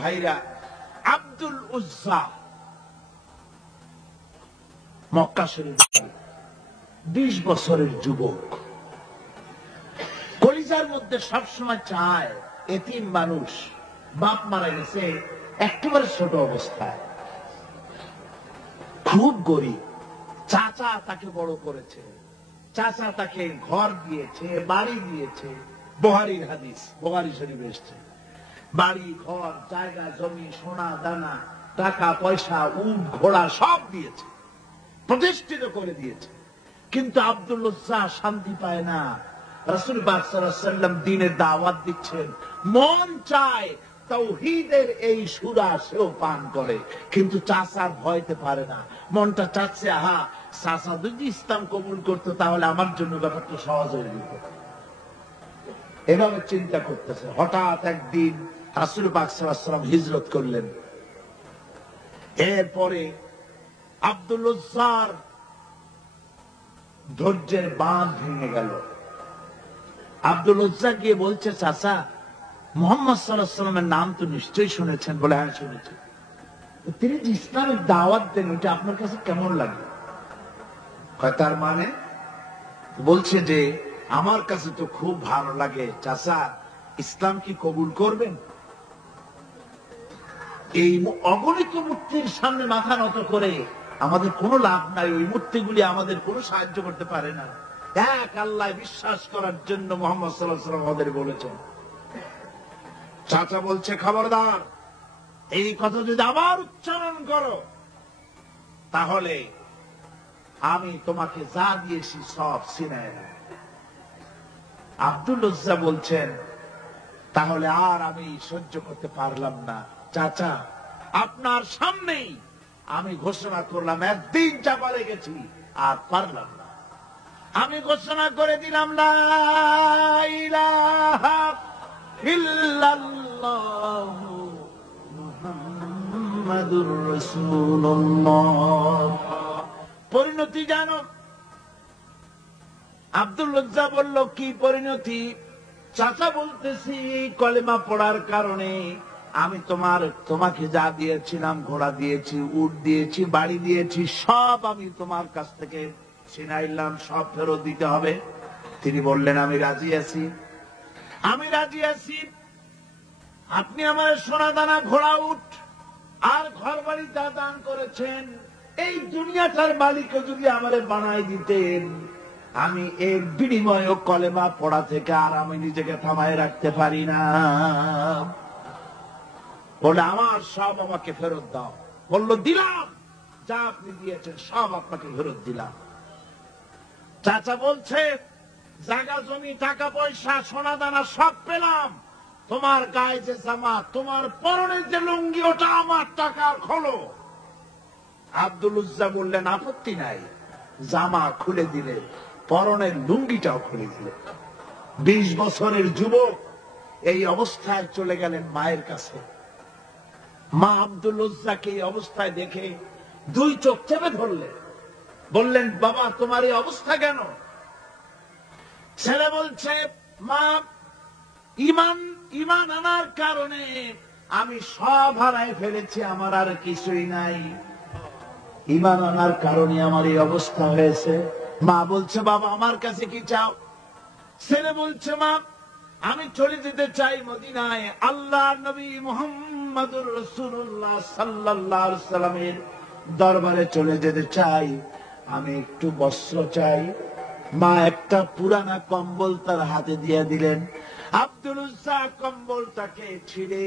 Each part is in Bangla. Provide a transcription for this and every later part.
ভাইরা, আব্দুল উজ্জা মক্কা শরীফ 20 বছরের যুবক, কলিজার মধ্যে সবসময় চায় এতিম মানুষ, বাপ মারা গেছে একেবারে ছোট অবস্থায়, খুব গরিব, চাচা তাকে বড় করেছে, চাচা তাকে ঘর দিয়েছে, বাড়ি দিয়েছে। বুখারীর হাদিস, বুখারী শরীফে এসেছে, বাড়ি ঘর জায়গা জমি সোনা দানা টাকা পয়সা উট ঘোড়া সব দিয়েছে, প্রতিষ্ঠিত করে দিয়েছে। কিন্তু আব্দুল উজ্জা শান্তি পায় না। রাসূল পাক সাল্লাল্লাহু আলাইহি ওয়াসাল্লাম দ্বীনের দাওয়াত দিচ্ছেন, মন চায় তাওহীদের এই সুরা সেও পান করে, কিন্তু চাচার ভয়তে পারে না। মনটা চাচ্ছে, আহা, চাচা যদি ইসলাম কবুল করতো তাহলে আমার জন্য ব্যাপারটা সহজ হয়ে যেত। এভাবে চিন্তা করতেছে। হঠাৎ একদিন রাসূল পাক সাল্লাল্লাহু আলাইহি ওয়াসাল্লাম হিজরত করলেন। এরপরে আব্দুল উজ্জার ধৈর্যের বাঁধ ভেঙে গেল। আব্দুল উজ্জা গিয়ে বলছে, চাচা, মুহাম্মদ সাল্লাল্লাহু আলাইহি ওয়াসাল্লামের নাম তো নিশ্চয়ই শুনেছেন। বলে, হ্যাঁ শুনেছি। তিনি যে ইসলামের দাওয়াত দেন, ওটা আপনার কাছে কেমন লাগে? তার মানে বলছে যে আমার কাছে তো খুব ভালো লাগে। চাচা, ইসলাম কি কবুল করবেন? এই অগণিত মূর্তির সামনে মাথা নত করে আমাদের কোনো লাভ নাই। ওই মূর্তিগুলি আমাদের কোনো সাহায্য করতে পারে না। এক আল্লাহ বিশ্বাস করার জন্য মুহাম্মদ সাল্লাল্লাহু আলাইহি ওয়াসাল্লাম আমাদের বলেছেন। চাচা বলছে, খবরদার, এই কথা যদি আবার উচ্চারণ করো তাহলে আমি তোমাকে যা দিয়েছি সব ছিনায় নেব। আব্দুল উজ্জা বলছেন, তাহলে আর আমি সহ্য করতে পারলাম না। চাচা, আপনার সামনেই আমি ঘোষণা করলাম, একদিন চাপা রেখেছি আর পারলাম না। আমি ঘোষণা করে দিলাম, লা ইলাহা ইল্লাল্লাহু মুহাম্মাদুর রাসূলুল্লাহ। পরিণতি জানো? আব্দুল উজ্জা বলল, কি পরিণতি? চাচা বলতেছি, কলেমা পড়ার কারণে আমি তোমাকে যা দিয়েছিলাম, ঘোড়া দিয়েছি, উট দিয়েছি, বাড়ি দিয়েছি, সব আমি তোমার কাছ থেকে ছিনাইলাম, সব ফেরত দিতে হবে। তিনি বললেন, আমি রাজি আছি, আমি রাজি আছি। আপনি আমার সোনা দানা ঘোড়া উট আর ঘর বাড়ি যা দান করেছেন, এই দুনিয়াটার মালিকও যদি আমারে বানাই দিতেন, আমি এর বিনিময়ে কলেমা পড়া থেকে আর আমি নিজেকে থামায় রাখতে পারি না। বলে, আমার সব আমাকে ফেরত দাও। বলল, দিলাম, যা আপনি দিয়েছেন সব আপনাকে ফেরত দিলাম। চাচা বলছে, জায়গা জমি টাকা পয়সা সোনা দানা সব পেলাম, তোমার গায়ে যে জামা, তোমার পরনের যে লুঙ্গি, ওটা আমার টাকার খোলো। আব্দুল উজ্জা বললেন, আপত্তি নাই। জামা খুলে দিলে, পরনের লুঙ্গিটাও খুলে দিলে। 20 বছরের যুবক এই অবস্থায় চলে গেলেন মায়ের কাছে। মা আব্দুল উজ্জাকে এই অবস্থায় দেখে 2 চোখ চেপে ধরলেন। বললেন, বাবা, তোমার এই অবস্থা কেন? ছেলে বলছে, মা, ইমান আনার কারণে আমি সব হারায় ফেলেছি, আমার আর কিছুই নাই। ইমান আনার কারণে আমার এই অবস্থা হয়েছে। মা বলছে, বাবা, আমার কাছে কি চাও? ছেলে বলছে, মা, আমি চলে যেতে চাই মদিনায়, আল্লাহর নবী মুহাম্মদুর রাসূলুল্লাহ সাল্লাল্লাহু আলাইহি ওয়াসাল্লামের দরবারে চলে যেতে চাই। আমি একটু বস্ত্র চাই। মা একটা পুরানা কম্বল তার হাতে দিয়ে দিলেন। আব্দুল উজ্জা কম্বলটাকে ছিঁড়ে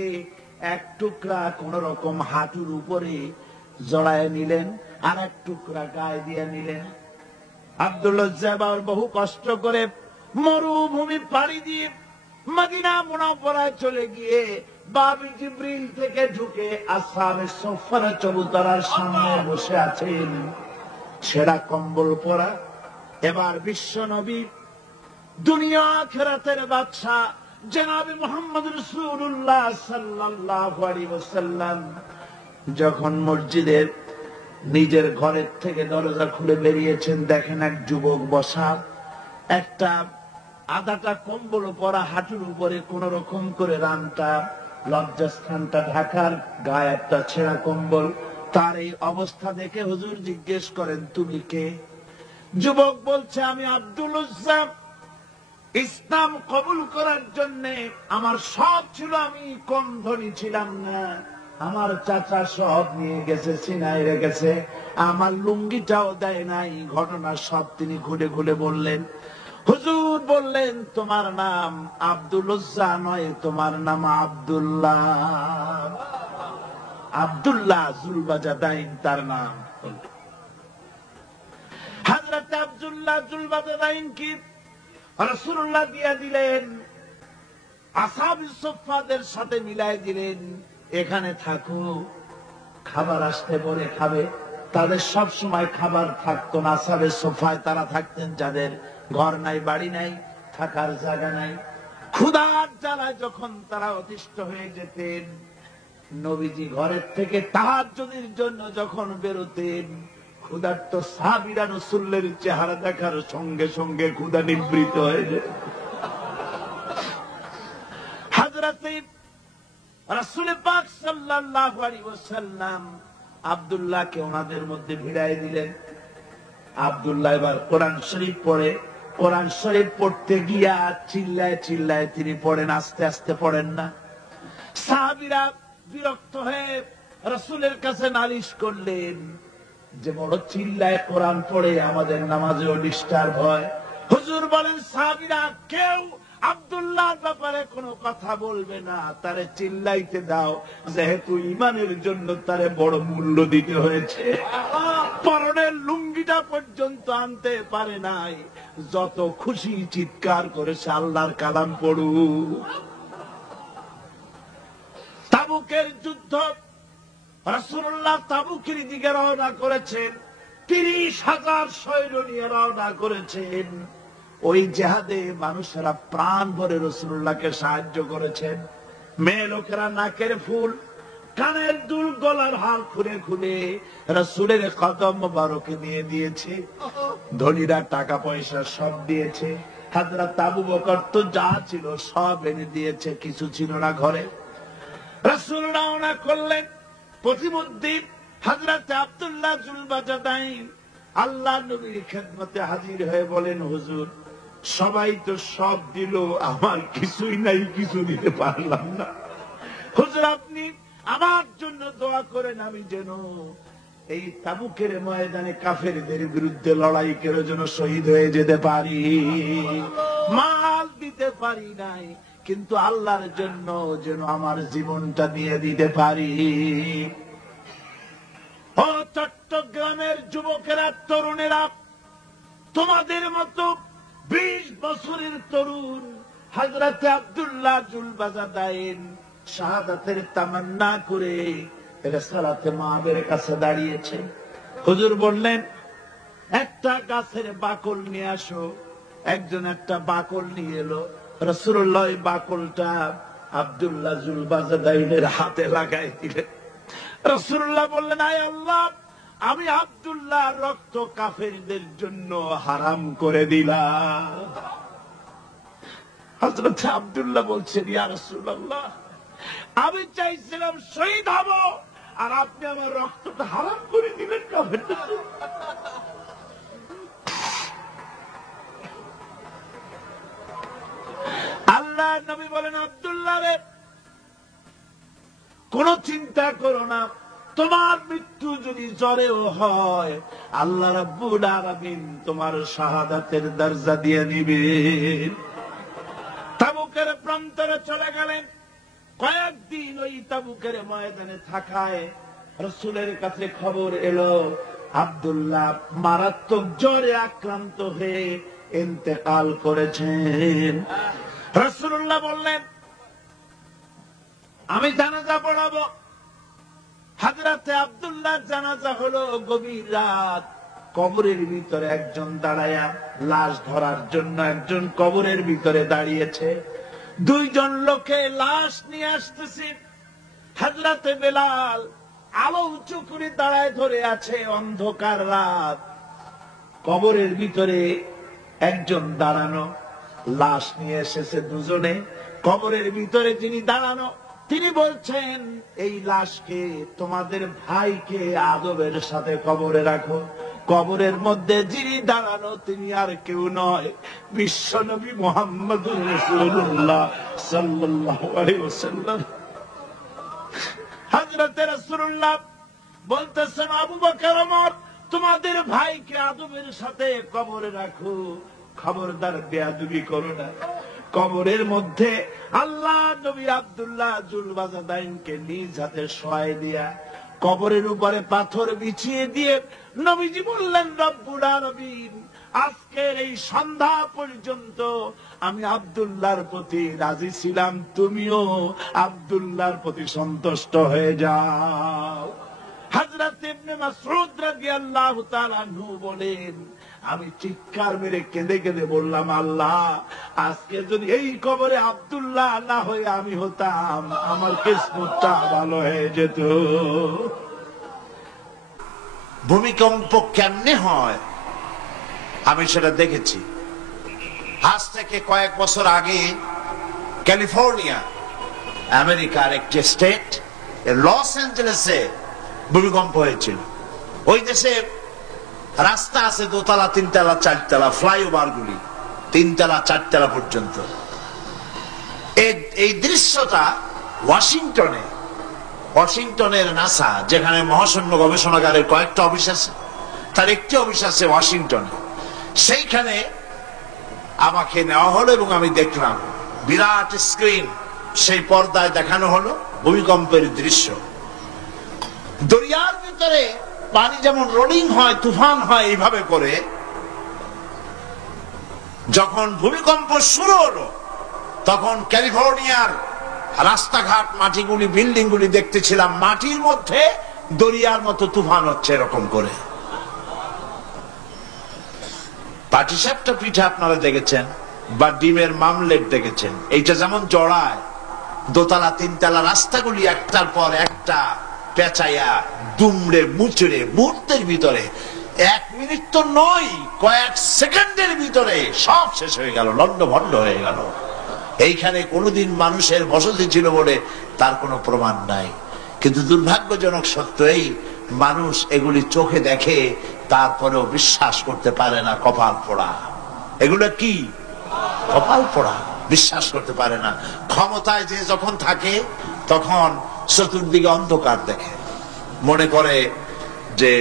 এক টুকরা কোন রকম হাঁটুর উপরে জড়ায় নিলেন, আর এক টুকরা গায়ে দিয়ে নিলেন। আব্দুল উজ্জা বহু কষ্ট করে মরুভূমি পাড়ি দিয়ে মদিনা মুনাওয়ারায় চলে গিয়ে বাবি জিবরিল থেকে ঢুকে আসহাবে সুফফার চবুতরার সামনে বসে আছেন, ছেঁড়া কম্বল পরা। এবার বিশ্ব নবী, দুনিয়া আখিরাতের বাদশা জনাবে মুহাম্মদ রাসূলুল্লাহ সাল্লাল্লাহু আলাইহি ওয়াসাল্লাম যখন মসজিদের নিজের ঘরের থেকে দরজা খুলে বেরিয়েছেন, দেখেন এক যুবক বসা, একটা আধাটা কম্বল পরা, হাঁটুর উপরে কোন রকম করে রানটা লজ্জাস্থানটা ঢাকার, গায়ে একটা ছেঁড়া কম্বল। তার এই অবস্থা দেখে হুজুর জিজ্ঞেস করেন, তুমি কে? যুবক বলছে, আমি আব্দুল উজ্জা। ইসলাম কবুল করার জন্য আমার সব ছিল, আমি কম ধনী ছিলাম না। আমার চাচা সব নিয়ে গেছে, সিনাই রেখেছে, আমার লুঙ্গিটাও দেয় নাই। ঘটনা সব তিনি ঘুরে ঘুরে বললেন। হুজুর বললেন, তোমার নাম আব্দুল উজ্জা নয়, তোমার নাম আব্দুল্লাহ। আব্দুল্লাহ জুলবাজাদাইন তার নাম। হযরত আব্দুল্লাহ জুলবাজাদাইন কি রাসূলুল্লাহ দিয়া দিলেন, আসহাবে সুফফাদের সাথে মিলাই দিলেন, এখানে থাকো, খাবার আসতে পরে খাবে। তাদের সব সময় খাবার থাকতো না। আসহাবে সুফফায় তারা থাকতেন যাদের ঘর নাই, বাড়ি নাই, থাকার জায়গা নাই। ক্ষুধার জ্বালায় যখন তারা অতিষ্ঠ হয়ে যেতেন, নবীজি ঘরের থেকে তাহাজ্জুদের জন্য যখন বেরোতেন, ক্ষুধার্ত সাহাবীরা রাসূলের চেহারা দেখার সঙ্গে সঙ্গে ক্ষুধা নিবৃত হয়ে যেত। হযরতে রাসূল পাক সাল্লাল্লাহু আলাইহি ওয়াসাল্লাম আব্দুল্লাহকে ওনাদের মধ্যে ভিড়াই দিলেন। আব্দুল্লাহ এবার কোরআন শরীফ পড়ে। কোরআন শরীফ পড়তে গিয়া চিল্লায় চিল্লায় তিনি পড়েন, আস্তে আস্তে পড়েন না। সাহাবীরা বিরক্ত হয়ে রাসূলের কাছে নালিশ করলেন যে বড় চিল্লায় কোরআন পড়ে, আমাদের নামাজেও ডিস্টার্ব হয়। হুজুর বলেন, সাহাবীরা কেউ আব্দুল্লাহর ব্যাপারে কোনো কথা বলবে না, তারে চিল্লাইতে দাও, যেহেতু ঈমানের জন্য তারে বড় মূল্য দিতে হয়েছে। পরনের লুঙ্গিটা পর্যন্ত আনতে পারে নাই, যত খুশি চিৎকার করেছে, আল্লাহর কালাম পড়ু। তাবুকের যুদ্ধ, রাসূলুল্লাহ তাবুকের দিকে রওনা করেছেন। 30,000 সৈন্য নিয়ে রওনা করেছেন। ওই জেহাদে মানুষেরা প্রাণ ভরে রাসূলুল্লাহকে সাহায্য করেছেন। মেয়ে লোকেরা নাকের ফুল, কানের দুল, গলার হার খুলে খুলে রাসূলের কদম মোবারকে দিয়ে দিয়েছে। ধনীরা টাকা পয়সা সব দিয়েছে। হযরত আবু বকর তো যা ছিল সব এনে দিয়েছে, কিছু ছিল না ঘরে। রাসূল রওনা করলেন। প্রতিমধ্যে হযরত আব্দুল্লাহ জুলবাজাদাইন আল্লাহ নবীর খেদমতে হাজির হয়ে বলেন, হুজুর সবাই তো সব দিল, আমার কিছুই নাই, কিছু দিতে পারলাম না। হুজুর আপনি আমার জন্য দোয়া করেন, আমি যেন এই তাবুকের ময়দানে কাফেরদের বিরুদ্ধে লড়াই করে যেন শহীদ হয়ে যেতে পারি। মাল দিতে পারি নাই, কিন্তু আল্লাহর জন্য যেন আমার জীবনটা দিয়ে দিতে পারি। ও চট্টগ্রামের যুবকেরা, তরুণেরা, তোমাদের মতো 20 বছরের তরুণ হযরত আব্দুল্লাহ জুলবাজাদাইন শাহাদাতের তামান্না করে রিসালাতে মাহবের কাছে দাঁড়িয়েছে। হুজুর বললেন, একটা গাছের বাকল নিয়ে আসো। একজন একটা বাকল নিয়ে এলো। রাসূলুল্লাহ এই বাকলটা আব্দুল্লাহ জুলবাজাদাইনের হাতে লাগাই দিলেন। রাসূলুল্লাহ বললেন, আয় আল্লাহ, আমি আব্দুল্লাহ রক্ত কাফেরদের জন্য হারাম করে দিলাম। হযরত আব্দুল্লাহ বলছেন, ইয়া রাসূলুল্লাহ, আমি চাইছিলাম শহীদ হব, আর আপনি আমার রক্তটা হারাম করে দিলেন কাফেরদের। আল্লাহ নবী বলেন, আব্দুল্লাহ রে, কোন চিন্তা করো না, তোমার মৃত্যু যদি জ্বরেও হয়, আল্লাহ রাব্বুল আলামিন তোমার শাহাদাতের দরজা দিয়ে নিবেন। তাবুকের প্রান্তরে চলে গেলেন। কয়েকদিন ওই তাবুকের ময়দানে থাকায় রাসূলের কাছে খবর এলো, আব্দুল্লাহ মারাত্মক জ্বরে আক্রান্ত হয়ে ইন্তেকাল করেছেন। রাসূলুল্লাহ বললেন, আমি জানাজা পড়াবো। হযরতে আব্দুল্লাহ জানাজা হলো গভীর রাত। কবরের ভিতরে একজন দাঁড়ায়া লাশ ধরার জন্য একজন কবরের ভিতরে দাঁড়িয়েছে। 2 জন লোকে লাশ নিয়ে আসতেছে। হযরতে বেলাল আলো উঁচু করে দাঁড়ায় ধরে আছে। অন্ধকার রাত, কবরের ভিতরে একজন দাঁড়ানো, লাশ নিয়ে এসেছে 2 জনে। কবরের ভিতরে যিনি দাঁড়ানো, তিনি বলছেন এই লাশকে তোমাদের ভাইকে আদবের সাথে কবরে রাখো। কবরের মধ্যে যিনি দাঁড়ানো তিনি আর কেউ নয়, বিশ্বনবী মুহাম্মদুর রাসূলুল্লাহ সাল্লাল্লাহু আলাইহি ওয়াসাল্লাম। হযরত রাসূলুল্লাহ বলতেছেন, আবু বকর ওমর, তোমাদের ভাইকে আদবের সাথে কবরে রাখো, খবরদার বেয়াদবি করো না। কবরের মধ্যে আল্লাহ নবী আব্দুল্লাহ জুলবাজাদাইনকে নিজ হাতে শোয়াই দিয়া কবরের উপরে পাথর বিছিয়ে দিয়ে নবীজি বললেন, রব্বুল আলামিন, আজকের এই সন্ধ্যা পর্যন্ত আমি আব্দুল্লাহর প্রতি রাজি ছিলাম, তুমিও আব্দুল্লাহর প্রতি সন্তুষ্ট হয়ে যাও। হযরত ইবনে মাসউদ রাদিয়াল্লাহু তাআলা আনহু বলেন, আমি চিৎকার মেরে কেঁদে কেঁদে বললাম, আল্লাহ, আজকে যদি এই কবরে আব্দুল্লাহ না হয়ে আমি হতাম, আমার কিসমতটা ভালো হয়ে যেত। ভূমিকম্প কেমনে হয় আমি সেটা দেখেছি। আজ থেকে কয়েক বছর আগে ক্যালিফোর্নিয়া, আমেরিকার একটি স্টেট, লস অ্যাঞ্জেলেসে ভূমিকম্প হয়েছিল। ওই দেশে রাস্তা আছে দোতলা, তিনতলা, চারতলা, ফ্লাইওভার গুলি তিনতলা, চারতলা পর্যন্ত। এই দৃশ্যটা ওয়াশিংটনের নাসা, যেখানে মহাশূন্য গবেষণাগারের কয়েকটা অফিস আছে, তার একটি অফিস আছে ওয়াশিংটনে। সেইখানে আমাকে নেওয়া হলো এবং আমি দেখলাম বিরাট স্ক্রিন, সেই পর্দায় দেখানো হলো ভূমিকম্পের দৃশ্য। দরিয়ার ভিতরে পানি যেমন রোলিং হয়, তুফান হয়, এইভাবে করে যখন ভূমিকম্প শুরু হলো তখন ক্যালিফোর্নিয়ার রাস্তাঘাট, মাটিগুলি, বিল্ডিং গুলি দেখতেছিলাম মাটির মধ্যে দরিয়ার মতো তুফান হচ্ছে এরকম করে। পাটিসাপটা পিঠা আপনারা দেখেছেন বা ডিমের মামলেট দেখেছেন, এইটা যেমন জড়ায় দোতলা, তিনতলা রাস্তাগুলি একটার পর একটা পেঁচাইয়া, দুমড়ে, মুচড়ে, মুহূর্তের ভিতরে, 1 মিনিট তো নয়, কয়েক সেকেন্ডের ভিতরে সব শেষ হয়ে গেল, লন্ডভন্ড হয়ে গেল। এইখানে কোনোদিন মানুষের বসতি ছিল বলে তার কোনো প্রমাণ নাই, কিন্তু দুর্ভাগ্যজনক সত্য এই, মানুষ এগুলি চোখে দেখে তারপরেও বিশ্বাস করতে পারে না। কপাল পোড়া, এগুলো কি কপাল পোড়া, বিশ্বাস করতে পারে না। ক্ষমতায় যে যখন থাকে তখন চতুর্দিকে অন্ধকার দেখে, মনে করে যে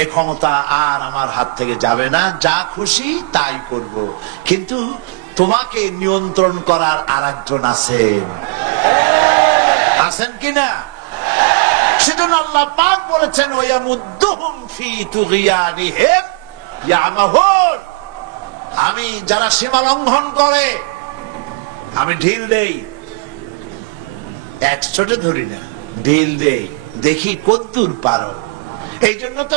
এ ক্ষমতা আর আমার হাত থেকে যাবে না, যা খুশি তাই করব। কিন্তু তোমাকে নিয়ন্ত্রণ করার আরেকজন আছেন, আছেন কিনা? সেজন্য আল্লাহ পাক বলেছেন, ওয়ায়ামুদ্দুহুম ফি তুগয়ানিহিম ইয়ামাহুন, আমি যারা সীমা লঙ্ঘন করে আমি ঢিল দেই, একশোটে ধরি না, ঢিল দেই, দেখি কদ্দুর পারো। এই জন্য তো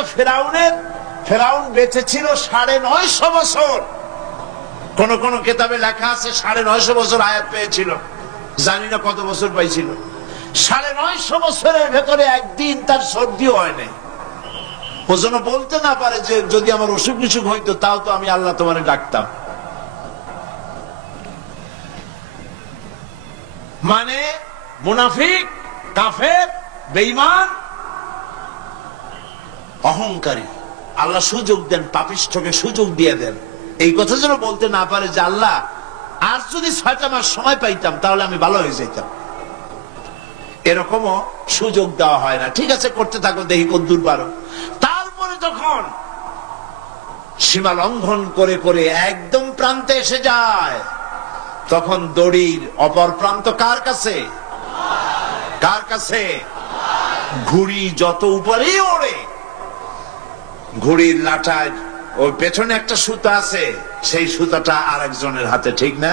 ফেরাউন বেঁচে ছিল 950 বছর। কোন কোন কিতাবে লেখা আছে 950 বছর আয়াত পেয়েছিল, জানি না কত বছর পাইছিল। 950 বছরের ভেতরে একদিন তার সর্দিও হয় নাই। ও যেন বলতে না পারে যে যদি আমার অসুখ বিসুখ হইতো তাও তো আমি আল্লাহ তোমারে ডাকতাম। মানে মুনাফিক, কাফের, বেঈমান, অহংকারী, আল্লাহ সুযোগ দেন, পাপিষ্ঠকে সুযোগ দিয়ে দেন। এই কথা যেন বলতে না পারে যে আল্লাহ আর যদি 6টা মাস সময় পাইতাম তাহলে আমি ভালো হয়ে যেতাম। এরকমও সুযোগ দেওয়া হয় না। ঠিক আছে, করতে থাকো, দেখি কদ্দুর পারো। তারপরে যখন সীমা লঙ্ঘন করে করে একদম প্রান্তে এসে যায়, তখন দড়ির অপর প্রান্ত কার কাছে? কার কাছে? ঘুড়ি যত উপরেই ওড়ে, ঘুড়ির লাটায় ওই পেছনে একটা সুতা আছে, সেই সুতাটা আরেকজনের হাতে, ঠিক না?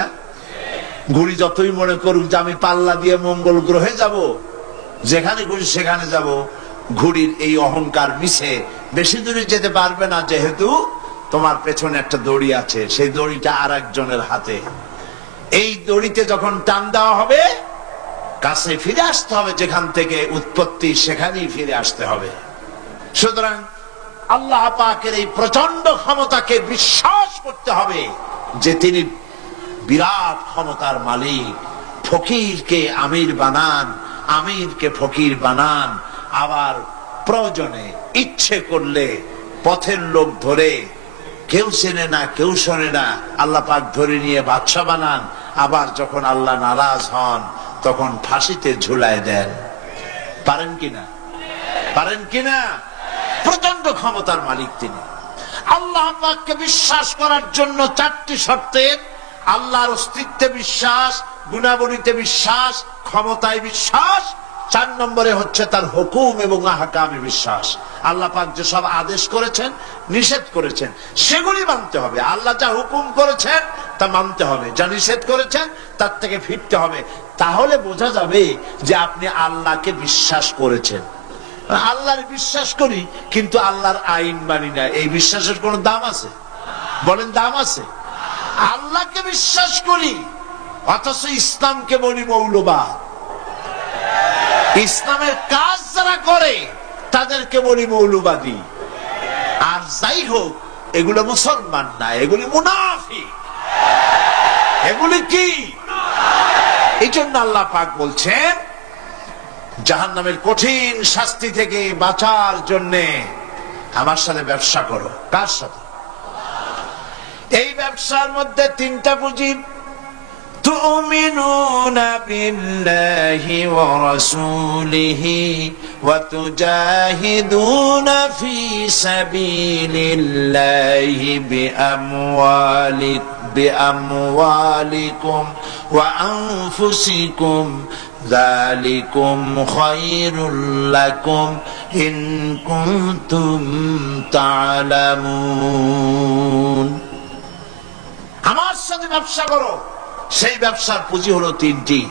ঘুড়ি যতই মনে করুক যে আমি পাল্লা দিয়ে মঙ্গল গ্রহে যাব, যেখানে ঘুরি সেখানে যাব, ঘুড়ির এই অহংকার মিশে বেশি দূরে যেতে পারবে না, যেহেতু তোমার পেছনে একটা দড়ি আছে, সেই দড়িটা আরেকজনের হাতে। এই দড়িতে যখন টান দেওয়া হবে, কাছে ফিরে আসতে হবে, যেখান থেকে উৎপত্তি সেখানেই ফিরে আসতে হবে। সুতরাং আল্লাহ পাকের এই প্রচন্ড ক্ষমতাকে বিশ্বাস করতে হবে যে তিনি বিরাট ক্ষমতার মালিক। ফকিরকে আমির বানান, আমিরকে ফকির বানান, আবার প্রয়োজনে ইচ্ছে করলে পথের লোক ধরে, কেউ চেনে না কেউ শোনে না, আল্লাহ পাক ধরে নিয়ে বাদশা বানান, আবার যখন আল্লাহ নারাজ হন তখন ফাঁসিতে ঝুলায় দেন। পারেন কিনা? পারেন কিনা? প্রচন্ড ক্ষমতার মালিক তিনি। আল্লাহ পাককে বিশ্বাস করার জন্য 4টি শর্তে: আল্লাহর অস্তিত্বে বিশ্বাস, গুণাবলীতে বিশ্বাস, ক্ষমতায় বিশ্বাস, 4 নম্বরে হচ্ছে তার হুকুম এবং আহকামে বিশ্বাস। আল্লাহ পাক যে সব আদেশ করেছেন, নিষেধ করেছেন, সেগুলি মানতে হবে। আল্লাহ যা হুকুম করেছেন তা মানতে হবে, যা নিষেধ করেছেন তার থেকে ফিরতে হবে। তাহলে বোঝা যাবে যে আপনি আল্লাহকে বিশ্বাস করেছেন। আল্লাহর বিশ্বাস করি কিন্তু আল্লাহর আইন মানি না, এই বিশ্বাসের কোন দাম আছে? বলেন, দাম আছে? আল্লাহকে বিশ্বাস করি অথচ ইসলামকে বলি মৌলবাদ। ইসলামের কাজ যারা করে তাদেরকে বলি মৌলবাদী। আর যাই হোক, এগুলো মুসলমান না, এগুলি মুনাফিক। এগুলি কি? এই জন্য আল্লাহ পাক বলছেন, জাহান্নামের কঠিন শাস্তি থেকে বাঁচার জন্য আমার সাথে ব্যবসা করো। কার সাথে? এই ব্যবসার মধ্যে 3টা পুঁজি: তুমিনুনা বিল্লাহি ওয়া রাসূলিহি ওয়া তুজাহিদুনা ফি সাবিলিল্লাহি বিআমওয়ালিকুম ওয়া আনফুসিকুম যালিকুম খায়রুল লাকুম ইন কুনতুম তা'লামুন। আমার সাথে ব্যবসা করো। সেই ব্যবসার পুঁজি হলো 3টি।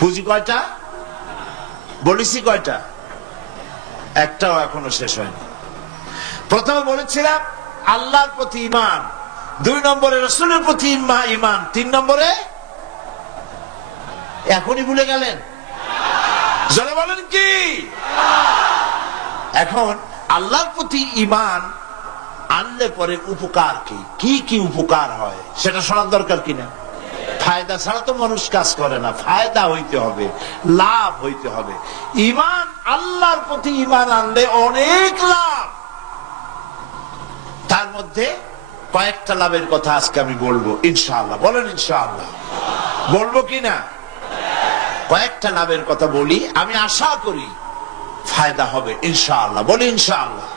পুঁজি কয়টা বলেছি? কয়টা? একটাও এখনো শেষ হয়নি। প্রথমে বলেছিলাম আল্লাহর প্রতি ঈমান, 2 নম্বরে রাসূলের প্রতি ঈমান, 3 নম্বরে এখনই ভুলে গেলেন? জোরে বলেন কি? এখন আল্লাহর প্রতি ঈমান আনলে পরে উপকার কি কি কি উপকার হয় সেটা শোনার দরকার কিনা? ফায়দা ছাড়া তো মানুষ কাজ করে না, ফায়দা হইতে হবে, লাভ হইতে হবে। ঈমান, আল্লাহর প্রতি ঈমান আনলে অনেক লাভ। তার মধ্যে কয়েকটা লাভের কথা আজকে আমি বলবো ইনশাআল্লাহ। বলেন ইনশাআল্লাহ। বলবো কিনা? কয়েকটা লাভের কথা বলি, আমি আশা করি ফায়দা হবে ইনশাআল্লাহ। বলি ইনশাআল্লাহ।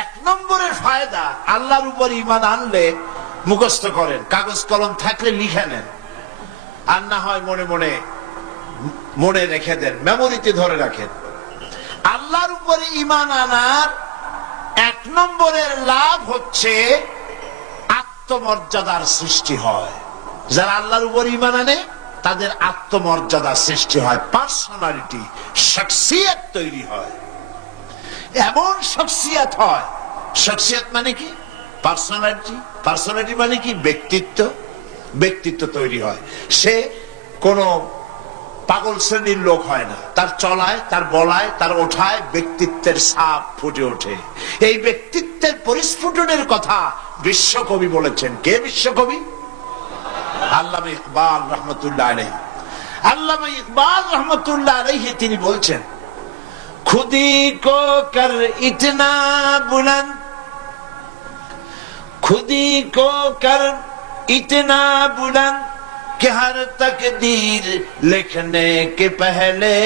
1 নম্বরের ফায়দা, আল্লাহর উপর ঈমান আনলে মুখস্থ করেন, কাগজ কলম থাকলে লিখে নেন, আর না হয় মনে মনে মনে রেখে দেন, মেমোরিতে ধরে রাখেন। আল্লাহর উপরে ঈমান আনার 1 নম্বরের লাভ হচ্ছে আত্মমর্যাদার সৃষ্টি হয়। যারা আল্লাহর উপর ঈমান আনে তাদের আত্মমর্যাদার সৃষ্টি হয়, পার্সোনালিটি, শখসিয়ত তৈরি হয়। এমন শখসিয়ত হয়, শখসিয়ত মানে কি? পার্সোনালিটি। পার্সোনালিটি মানে কি? ব্যক্তিত্ব। ব্যক্তিত্ব তৈরি হয়। সে কোন পাগল শ্রেণীর লোক হয় না, তার চলায়, তার বলায়, তার ওঠায় ব্যক্তিত্বের ছাপ ফুটে ওঠে। এই ব্যক্তিত্বের পরিস্ফুটনের কথা বিশ্বকবি বলেছেন। কে বিশ্বকবি? আল্লামা ইকবাল রহমতুল্লাহ আলাইহি। আল্লামা ইকবাল রহমতুল্লাহ আলাইহি তিনি বলছেন, খুদি কো কর ইতনা বুলন্দ, खुदी को कर इतना बुलंद कि हर तकदीर लिखने के पहले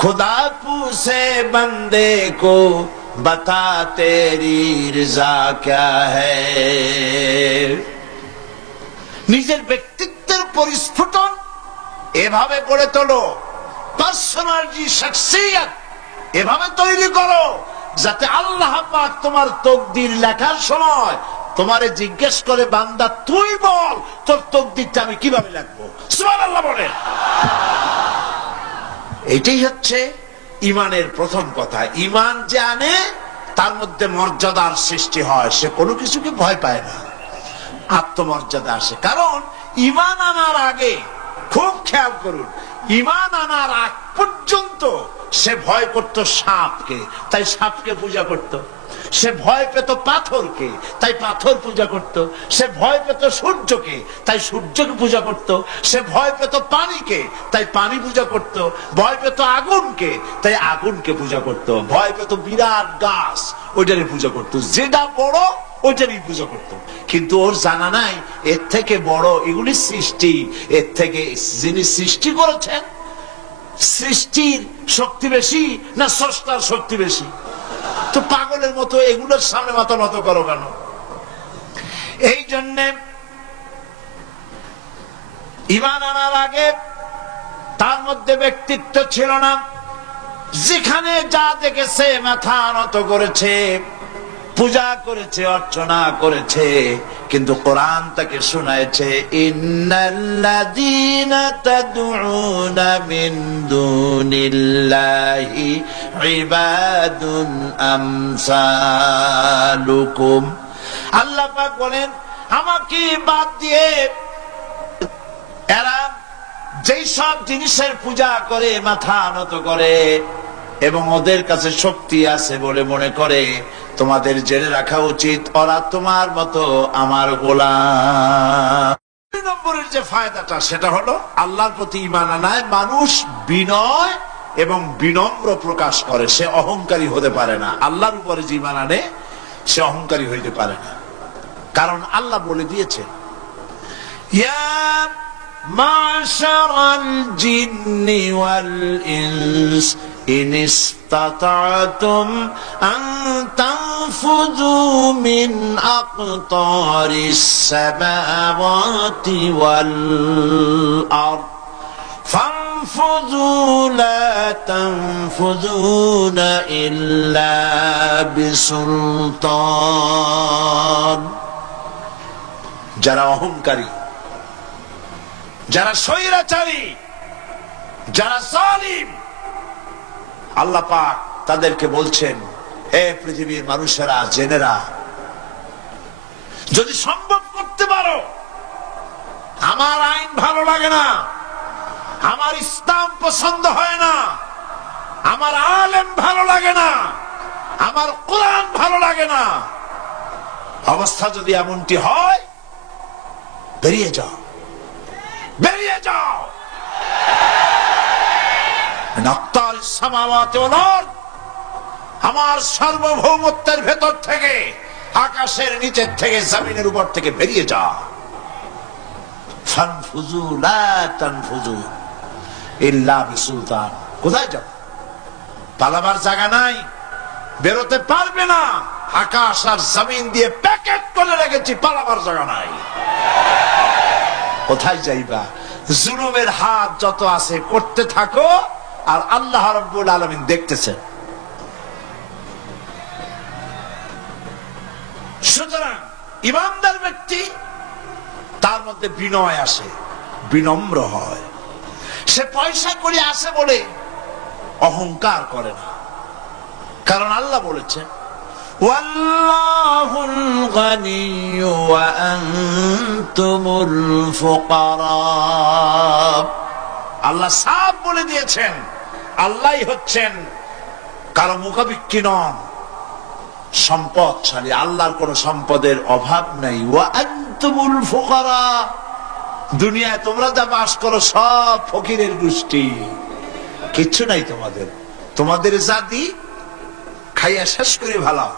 खुदा पूछे बंदे को बता तेरी रजा क्या है। নিজের ব্যক্তিত্বের পরিস্ফুটন এভাবে গড়ে তোলো, পার্সোনালিটি, শখসিয়ত এভাবে তৈরি করো যাতে আল্লাহ পাক তোমার তকদির লেখার সময় তোমারে জিজ্ঞেস করে, বান্দা তুই বল তোর তকদিরটা আমি কিভাবে লিখবো। সুবহানাল্লাহ বলেন। এটাই হচ্ছে ঈমানের প্রথম কথা। ঈমান যে আনে তার মধ্যে মর্যাদার সৃষ্টি হয়, সে কোনো কিছুকে ভয় পায় না, আত্মমর্যাদা আসে। কারণ ঈমান আনার আগে, খুব খেয়াল করুন, ঈমান আনার আগ পর্যন্ত সে ভয় করত সাপকে, তাই সাপকে পূজা করত। সে ভয় পেত পাথরকে, তাই পাথর পূজা করত। সে ভয় পেত সূর্যকে, তাই সূর্যকে পূজা করত। সে ভয় পেত পানিকে, তাই পানি পূজা করত। ভয় পেত আগুনকে, তাই আগুনকে পূজা করত। ভয় পেত বিরাট গাছ, ওইটারই পূজা করত। যেটা বড় ওইটারই পূজা করত। কিন্তু ওর জানা নাই এর থেকে বড় এগুলি সৃষ্টি, এর থেকে যিনি সৃষ্টি করেছেন, সৃষ্টির শক্তি বেশি না স্রষ্টার শক্তি বেশি? তো পাগলের মতো এগুলোর সামনে মাথা নত করো কেন? এই জন্যে ঈমান আনার আগে তার মধ্যে ব্যক্তিত্ব ছিল না। যেখানে যা দেখেছে মাথা নত করেছে, পূজা করেছে, অর্চনা করেছে। কিন্তু কোরআন তাকে শোনায়ছে, ইন্নাল্লাযীনা তাদউনা মিন দুনিল্লাহি ইবাদুন আমসালুকুম। আল্লাহ পাক বলেন, আমাকে বাদ দিয়ে এরা যেই সব জিনিসের পূজা করে, মাথা নত করে এবং ওদের কাছে শক্তি আছে বলে মনে করে, তোমাদের জেনে রাখা উচিত ওরা তোমার মতো আমার গোলাম। 2 নম্বরের যে ফায়দাটা সেটা হলো আল্লাহর প্রতি ঈমান আনায় মানুষ বিনয় এবং বিনম্র প্রকাশ করে, সে অহংকারী হতে পারে না। আল্লাহর উপরে যে ঈমান আনে সে অহংকারী হইতে পারে না, কারণ আল্লাহ বলে দিয়েছে, ইয়া মাশারাল জিন্নি ওয়াল ইনস ইন ইসতাতা'তুম আন তানফুযু মিন আকতারিস সামাওয়াতি ওয়াল আরদ ফানফুযু লা তানফুযুনা ইল্লা বিসুলতান। যারা অহংকারী, যারা স্বৈরাচারী, যারা জালিম, আল্লাহ পাক তাদেরকে বলছেন, হে পৃথিবীর মানুষেরা, জেনেরা, যদি সম্ভব করতে পারো, আমার আইন ভালো লাগে না, আমার ইসলাম পছন্দ হয় না, আমার আলেম ভালো লাগে না, আমার কোরআন ভালো লাগে না, অবস্থা যদি এমনটি হয়, বেরিয়ে যাও, বেরিয়ে যাও। আমার সার্বভৌমত্বের ভেতর থেকে, আকাশের নিচের থেকে, জমিনের উপর থেকে বেরিয়ে যাও। ফানফুযু লা তানফুযু ইল্লা বিসুলতান। কোথায় যাও? পালাবার জায়গা নাই, বেরোতে পারবে না। আকাশ আর জমিন দিয়ে প্যাকেট করে রেখেছি, পালাবার জায়গা নাই। কোথায় যাইবা? জুলুমের হাত যত আছে করতে থাকো, আর আল্লাহ রাব্বুল আলামিন দেখতেছেন। সুতরাং ইমানদার ব্যক্তি, তার মধ্যে বিনয় আসে, বিনম্র হয়। সে পয়সা করে আসে বলে অহংকার করে না, কারণ আল্লাহ বলেছেন, ওয়াল্লাহুল গানিয়্যু ওয়া আনতুমুল ফুকারা। আল্লাহ সাফ বলে দিয়েছেন, আল্লাহই হচ্ছেন কারো মুখাপেক্ষী নন, সম্পদশালী। আল্লাহর কোন সম্পদের অভাব নাই। ওয়া আনতুমুল ফুকারা, দুনিয়ায় তোমরা যা বাস করো সব ফকিরের গোষ্ঠী, কিচ্ছু নাই তোমাদের। তোমাদের জাতি খাইয়া শেষ করে ভালো,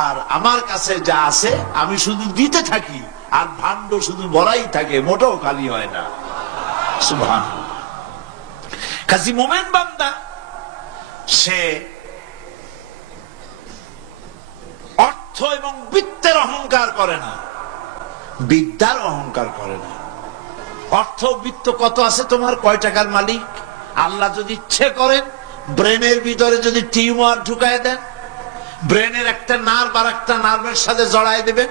আর আমার কাছে যা আছে আমি শুধু দিতে থাকি, আর ভাণ্ড শুধু ভরাই থাকে, মোটেও খালি হয় না। সুবহানাল্লাহ। কাজী মোমেন বান্দা সে অর্থ এবং বিত্তের অহংকার করে না, বিদ্যার অহংকার করে না। অর্থ বিত্ত কত আছে তোমার, কয় টাকার মালিক? আল্লাহ যদি ইচ্ছে করেন ব্রেনের ভিতরে যদি টিউমার ঢুকায় দেন, ব্রেনের একটা নার্ভ আর একটা নার্ভের সাথে জড়ায় দেবেন,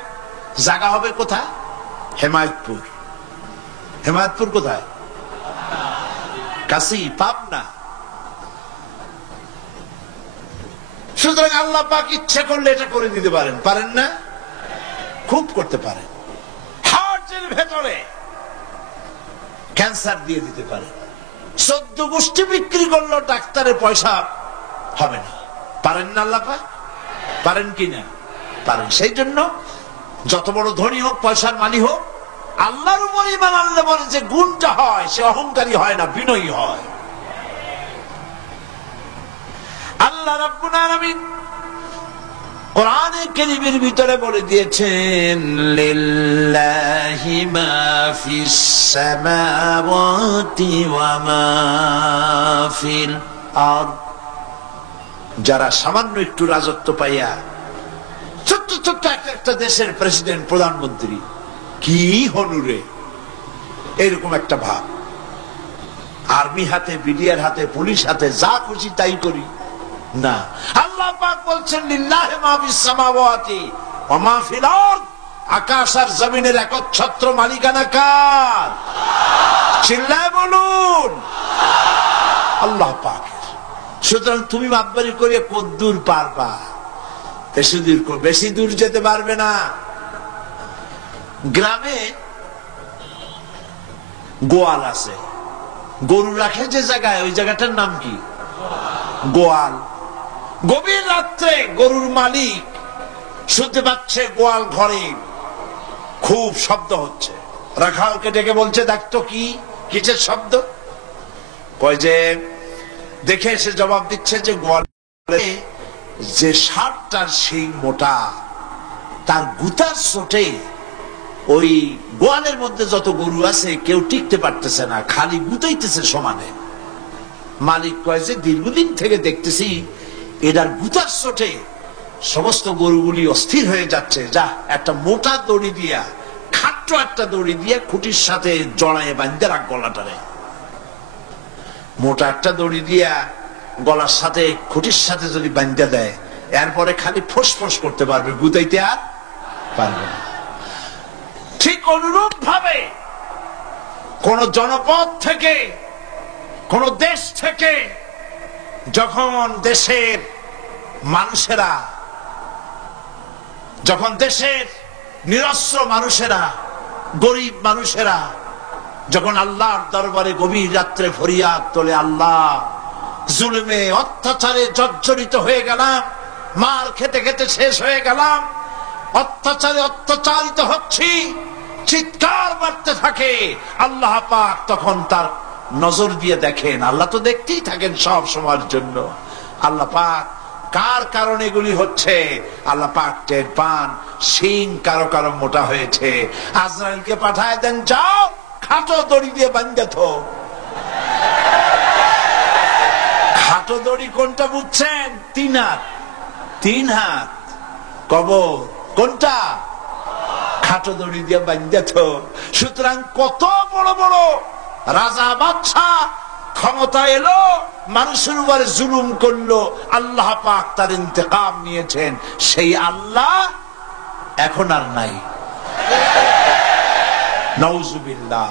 জায়গা হবে কোথায়? হেমায়তপুর। হেমায়তপুর কোথায়? কাশি, পাবনা। সুতরাং আল্লাহ পাক ইচ্ছে করলে এটা করে দিতে পারেন, পারেন না? খুব করতে পারেন। হার্টের ভেতরে ক্যান্সার দিয়ে দিতে পারেন, 14 গোষ্ঠী বিক্রি করলো, ডাক্তারের পয়সা হবে না। পারেন না আল্লাহ পাক? পারেন কিনা? পারেন। সেই জন্য যত বড় ধনী হোক, পয়সার মালিক হোক, আল্লাহর উপর ঈমান আনলে বলে যে গুণটা হয়, সে অহংকারী হয় না, বিনয়ী হয়। আল্লাহ রাব্বুল আলামিন কোরআনে কারীমের ভিতরে বলে দিয়েছেন, লিল্লাহি মা ফিস সামাওয়াতি ওয়া মা ফিল আরদ। যারা সামান্য একটু রাজত্ব পাইয়া ছোট্ট ছোট্ট একটা দেশের প্রেসিডেন্ট, প্রধানমন্ত্রী, কি হনুরে, এরকম একটা ভাব। আর্মি হাতে, বিডিআর হাতে, পুলিশ হাতে, যা খুশি তাই করি না। আল্লাহ পাক বলছেন, লিল্লাহি মা ফিস সামাওয়াতি ওয়া মা ফিল আরদ। আকাশ আর জমিনের একচ্ছত্র মালিকানা কার? চিল্লায় বলুন, আল্লাহ পাকের। সুতরাং তুমি বাদবাড়ি করে কদ্দূর পারবা? বেশি দূর যেতে পারবে না। গ্রামে গোয়াল আছে, গরু রাখে যে জায়গায়, ওই জায়গাটার নাম কি? গোয়াল। গভীর রাত্রে গরুর মালিক শুনতে পাচ্ছে গোয়াল ঘরে খুব শব্দ হচ্ছে। রাখালকে ডেকে বলছে, দেখতো কি কিসের শব্দ? কয় যে দেখে এসে জবাব দিচ্ছে যে গোয়ালে যে ষাটটার শিং মোটা, তার গুতার চোটে ওই গোয়ালের মধ্যে যত গরু আছে কেউ টিকতে পারতেছে না, খালি গুতাইতেছে সমানে। মালিক কয় যে দীর্ঘদিন থেকে দেখতেছি এটার গুতার চোটে সমস্ত গরুগুলি অস্থির হয়ে যাচ্ছে। যা একটা মোটা দড়ি দিয়া, খাট্ট একটা দড়ি দিয়ে খুঁটির সাথে জড়ায় বাঁধতে রাখ গলাটারে। মোটা একটা দড়ি দিয়া গলার সাথে, খুঁটির সাথে যদি বাঁধতে দেয়, এরপরে খালি ফোঁস করতে পারবে, গুতাইতে আর পারবে না। ঠিক অনুরূপ ভাবে কোন জনপদ থেকে, কোন দেশ থেকে যখন দেশের মানুষেরা, যখন দেশের নিরস্ত্র মানুষেরা, গরিব মানুষেরা যখন আল্লাহর দরবারে গভীর রাত্রে ফরিয়াদ তোলে, আল্লাহ জুলুমে অত্যাচারে জর্জরিত হয়ে গেলাম, মার খেতে খেতে শেষ হয়ে গেলাম, অত্যাচারে অত্যাচারিত হচ্ছি, চিৎকার মারতে থাকে, আল্লাহ পাক তখন তার নজর দিয়ে দেখেন। আল্লাহ তো দেখতেই থাকেন সব সময়ের জন্য। আল্লাহ পাক কার কারণে এগুলি হচ্ছে, আল্লাহ পাক টের পান। শিং কারো কারো মোটা হয়েছে, আজরাইলকে পাঠায় দেন, যাও খাটো দড়ি দিয়ে বাঁধে থো। খাটো দড়ি কোনটা বুঝছেন? 3 হাত। 3 হাত কবর কোনটা? খাটো দড়ি দিয়ে বাঁধে থো। সুতরাং কত বড় বড় রাজা বাদশা ক্ষমতা এলো, মানুষের উপরে জুলুম করলো, আল্লাহ পাক তার ইন্তেকাম নিয়েছেন। সেই আল্লাহ এখন আর নাই, নাউজুবিল্লাহ।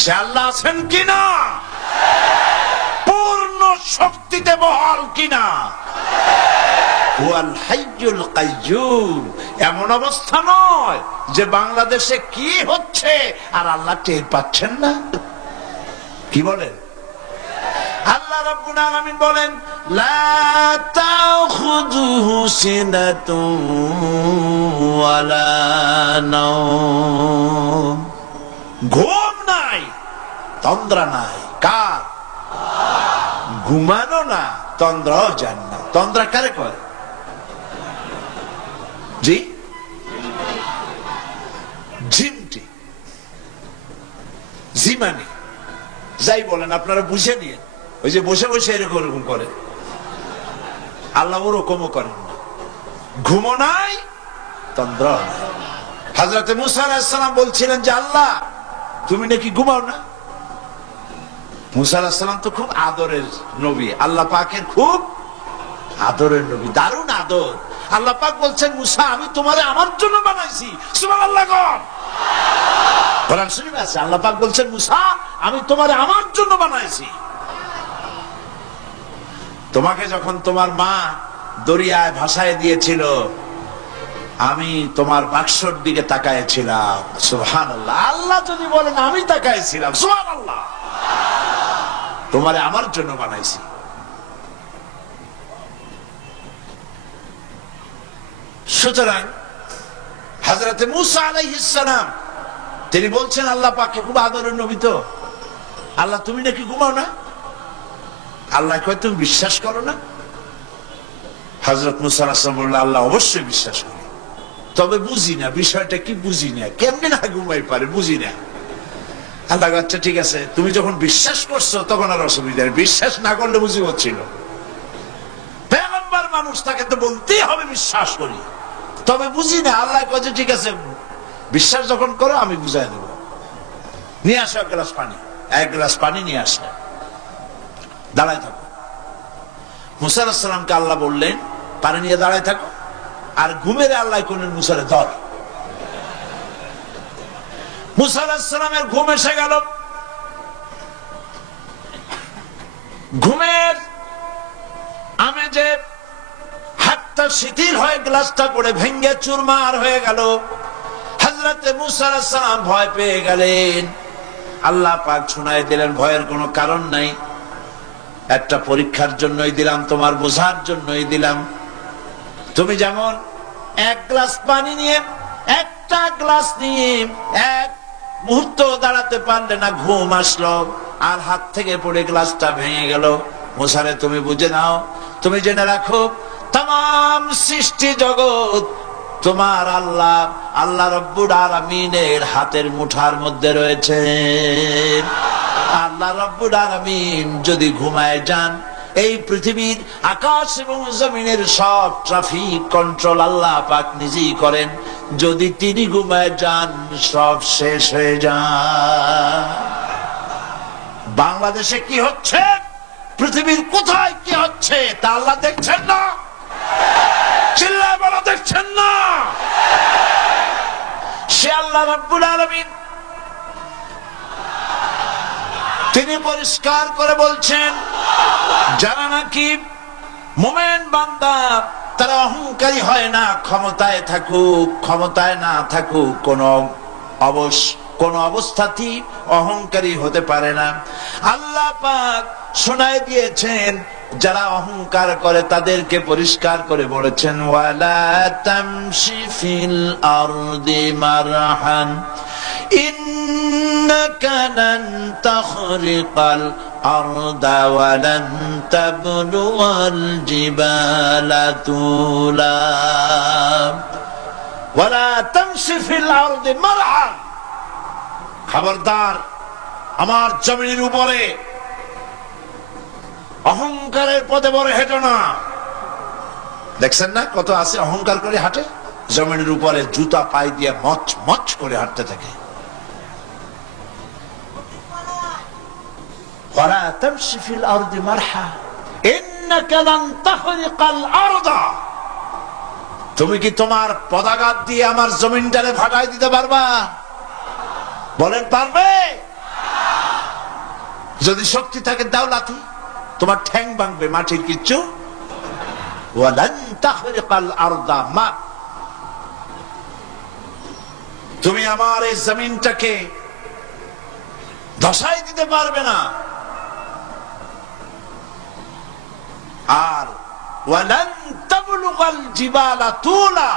সে আল্লাহ আছেন কিনা? পূর্ণ শক্তিতে বহাল কিনা? হুয়াল হাইয়ুল কাইয়্যুম। এমন অবস্থা নয় যে বাংলাদেশে কি হচ্ছে আর আল্লাহ টের পাচ্ছেন না। কি বলেন? আল্লাহ রাব্বুল আলামিন বলেন, লা তাখুযুহু সিনাতুন ওয়ালা নাওম। ঘুম নাই, তন্দ্রা নাই। কার? ঘুমানো না, তন্দ্রাও যান না। তন্দ্রা কারে কয়? জি, ঝিমটি, ঝিমানি, যাই বলেন আপনারা বুঝে নিয়ে। ওই যে বসে বসে এরকম করে, আল্লাহ ওরকমও করেন না। ঘুমো নাই, তন্দ্রা নাই। হযরত মুসা আলাইহিস সালাম বলছিলেন যে আল্লাহ তুমি নাকি ঘুমাও না। মুসা আলাইহিস সালাম তো খুব আদরের নবী, আল্লাহ পাকের খুব আদরের নবী, দারুণ আদর। আল্লাহ পাক বলছেন, মুসা আমি তোমারে আমার জন্য বানাইছি। সুবহানাল্লাহ। কোরআন শরীফে আছে, আল্লাহ পাক বলছেন, মুসা আমি তোমারে আমার জন্য বানাইছি। তোমাকে যখন তোমার মা দরিয়ায় ভাসায় দিয়েছিল, আমি তোমার বাক্সর দিকে তাকাইছিলাম। সুবহানাল্লাহ। আল্লাহ যদি বলেন আমি তাকাইছিলাম, সুবহানাল্লাহ। তোমারে আমার জন্য বানাইছি। সুতরাং হযরতে মূসা আলাইহিস সালাম তিনি বলছেন আল্লাহ পাককে, খুব আদরের নবী তো, আল্লাহ তুমি নাকি ঘুমাও না? আল্লাহ কয় তুমি বিশ্বাস করো না? হযরত মূসা আলাইহিস সালাম বললেন আল্লাহ অবশ্যই বিশ্বাস করি, তবে বুঝি না বিষয়টা কি, বুঝি না কেমনে না ঘুমাই পারে, বুঝি না। আল্লাহ আচ্ছা ঠিক আছে, তুমি যখন বিশ্বাস করছো তখন আর অসুবিধা নেই, বিশ্বাস না করলে বুঝি হচ্ছিল। পয়গম্বর মানুষ, তাকে তো বলতেই হবে বিশ্বাস করি, তবে বুঝি না। আল্লাহ কয় ঠিক আছে, বিশ্বাস যখন করো আমি বুঝাই দেবো, নিয়ে আসো এক গ্লাস পানি। এক গ্লাস পানি নিয়ে আসলেন, দাঁড়ায় থাকো। মূসা আলাইহিস সালামকে আল্লাহ বললেন পানি নিয়ে দাঁড়ায় থাকো, আর ঘুমের আল্লাহ করলেন মূসারে ধর। মূসা আলাইহিস সালামের ঘুম এসে গেল। ঘুমের আমেজে হাতটা শিথিল হয়ে গ্লাসটা পড়ে ভেঙ্গে চুরমার হয়ে গেল। হযরতে মূসা আলাইহিস সালাম ভয় পেয়ে গেলেন। আল্লাহ পাক শুনায় দিলেন ভয়ের কোনো কারণ নাই, একটা পরীক্ষার জন্যই দিলাম, তোমার বোঝার জন্যই দিলাম। তুমি যেমন এক গ্লাস পানি নিয়ে, একটা গ্লাস নিয়ে এক মুহূর্ত দাঁড়াতে পারলে না, ঘুম আসলো আর হাত থেকে পড়ে গ্লাসটা ভেঙে গেল। মুসারে তুমি বুঝে নাও, তুমি জেনে রাখো তাম সৃষ্টি জগৎ তোমার আল্লাহ, আল্লাহ রব্বুল আলামিনের হাতের মুঠার মধ্যে রয়েছে। আল্লাহ রব্বুল আলামিন যদি ঘুমায় যান, এই পৃথিবীর আকাশ এবং জমিনের সব ট্রাফিক কন্ট্রোল আল্লাহ পাক নিজেই করেন। যদি তিনি ঘুমায় যান, সব শেষ হয়ে যান। বাংলাদেশে কি হচ্ছে, পৃথিবীর কোথায় কি হচ্ছে তা আল্লাহ দেখছেন না? চিল্লায় বলা দেখছেন না? সে আল্লাহ রাব্বুল আলামিন তিনি পরিষ্কার করে বলছেন, যারা নাকি মুমিন বান্দা তারা অহংকারী হয় না, ক্ষমতায় থাকুক ক্ষমতায় না থাকুক, কোন অবস্থাতেই অহংকারী হতে পারে না। আল্লাহ পাক শোনায় দিয়েছেন, যারা অহংকার করে তাদেরকে পরিষ্কার করে বলেছেন, ওয়ালা তামশি ফিল আরদি মারহান ইন্নাকা লান তাখরিকাল আরদা ওয়া লান তাবলুগাল জিবালা তুলা। ওয়ালা তামশি ফিল আরদি মারহান, খবরদার আমার জমিনের উপরে অহংকারের পদে বড় হেঁটো না। দেখছেন না কত আছে অহংকার করে হাঁটে, জমিনের উপরে জুতা পাই দিয়ে মচ মচ করে হাঁটতে থাকে। ওয়ালা তামশি ফিল আরদি মারহা ইন্নাকা লান তাখরিকাল আরদা, তুমি কি তোমার পদাঘাত দিয়ে আমার জমিনটারে ফাটাই দিতে পারবা? বলেন পারবে? যদি শক্তি থাকে দাও লাথি, তোমার ঠ্যাং ভাঙবে, মাটির কিচ্ছু। ওয়ালান তাখরিকাল আরদা মা, তুমি আমার এই জমিনটাকে ধসাই দিতে পারবে না। আর ওয়ালান তাবলুগাল জিবালা তুলা,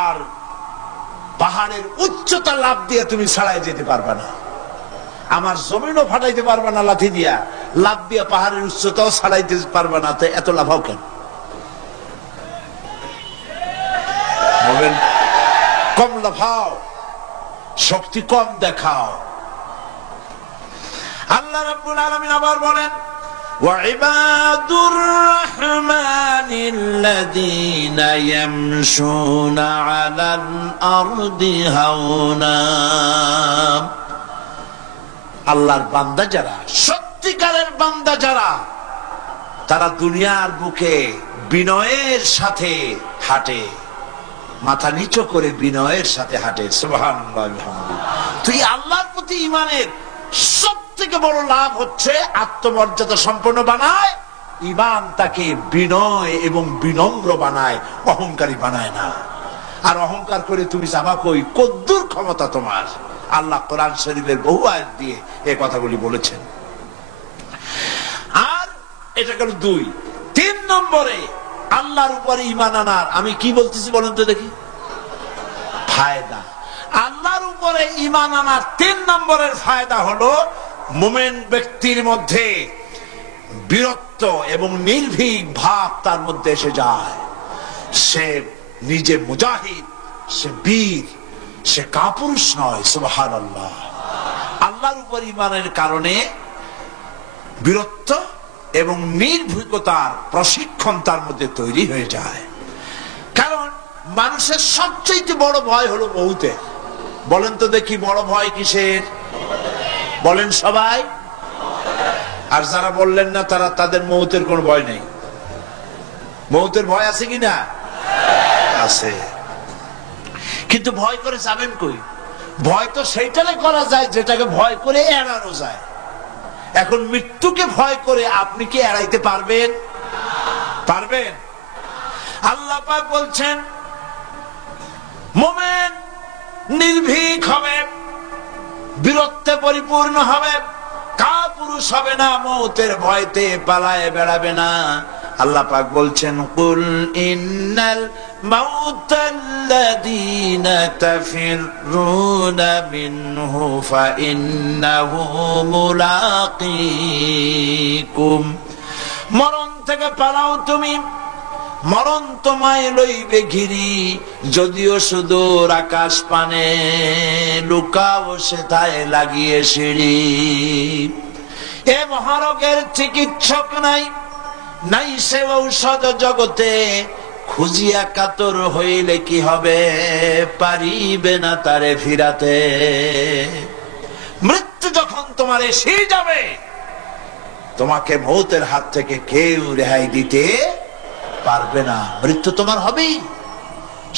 আর পাহাড়ের উচ্চতা লাফ দিয়ে তুমি ছাড়াই যেতে পারবে না। আমার জমিনও ফাটাইতে পারবে না লাথি দিয়া, লাফ দিয়া পাহাড়ের উচ্চতাও ছাড়াইতে পারবে না। তো এত লাফাও কেন? বলেন কম লাফাও, শক্তি কম দেখাও। আল্লাহ রাব্বুল আলামিন আবার বলেন, وعباد الرحمن الذين يمشون على الأرض هونا, আল্লাহর বান্দা যারা, সত্যিকারের বান্দা যারা, তারা দুনিয়ার বুকে বিনয়ের সাথে হাঁটে, মাথা নিচু করে বিনয়ের সাথে হাঁটে। সুবহানাল্লাহ আলহামদুলিল্লাহ। তুই আল্লাহর প্রতি ঈমানের সবথেকে বড় লাভ হচ্ছে আত্মমর্যাদা সম্পন্ন বানায়, ঈমান তাকে বিনয় এবং বিনম্র বানায়, অহংকারী বানায় না। আর অহংকার করে তুমি যাবা কই? কদ্দুর ক্ষমতা তোমার? আল্লাহ কোরআন শরীফের বহু আয়াত দিয়ে এই কথাগুলি বলেছেন। আর এটা গেল 2। 3 নম্বরে আল্লাহর উপরে ঈমান আনার, আমি কি বলতেছি বলেন তো দেখি, ফায়দা। আল্লাহর উপরে ঈমান আনার 3 নম্বরের ফায়দা হলো মুমিন ব্যক্তির মধ্যে বীরত্ব এবং নির্ভীক ভাব তার মধ্যে এসে যায়। সে নিজে মুজাহিদ, সে বীর, সে কাপুরুষ নয়। সুবহানাল্লাহ। আল্লাহর উপর ঈমানের কারণে বীরত্ব এবং নির্ভীকতার প্রশিক্ষণ তার মধ্যে তৈরি হয়ে যায়। কারণ মানুষের সবচেয়ে বড় ভয় হলো মৌতের। বলেন তো দেখি, বড় ভয় কিসের? বলেন সবাই। আর যারা বললেন না তারা, তাদের মৌতের কোনো ভয় নেই। মৌতের ভয় আছে কিনা? আছে। কিন্তু ভয় করে যাবেন কই? ভয় তো সেইটারে করা যায় যেটাকে ভয় করে এড়ানো যায়। এখন মৃত্যুকে ভয় করে আপনি কি এড়াইতে পারবেন? পারবেন? আল্লাহ পাক বলছেন মুমিন নির্ভীক হবে, বীরত্বে পরিপূর্ণ হবে, কাপুরুষ হবে না, মৌতের ভয়তে পালায়ে বেড়াবে না। আল্লাহ পাক বলছেন কুল ইন্নাল মাউতাল্লাযীনা তাফিরুনা মিনহু ফাইন্নাহু মুলাকীকুম। মরণ থেকে পালাও তুমি, মরণ তোমায় লইবে ঘিরি, যদিও সুদূর আকাশ পানে, লুকাও সেথায় লাগিয়ে সিঁড়ি। এ মহারোগের চিকিৎসক নাই, নাই সে ঔষধ জগতে, খুঁজিয়া কাতর হইলে কি হবে, পারিবে না তারে ফিরাতে। মৃত্যু যখন তোমার এসে যাবে, তোমাকে মৌতের হাত থেকে কেউ রেহাই দিতে পারবে না। মৃত্যু তোমার হবেই।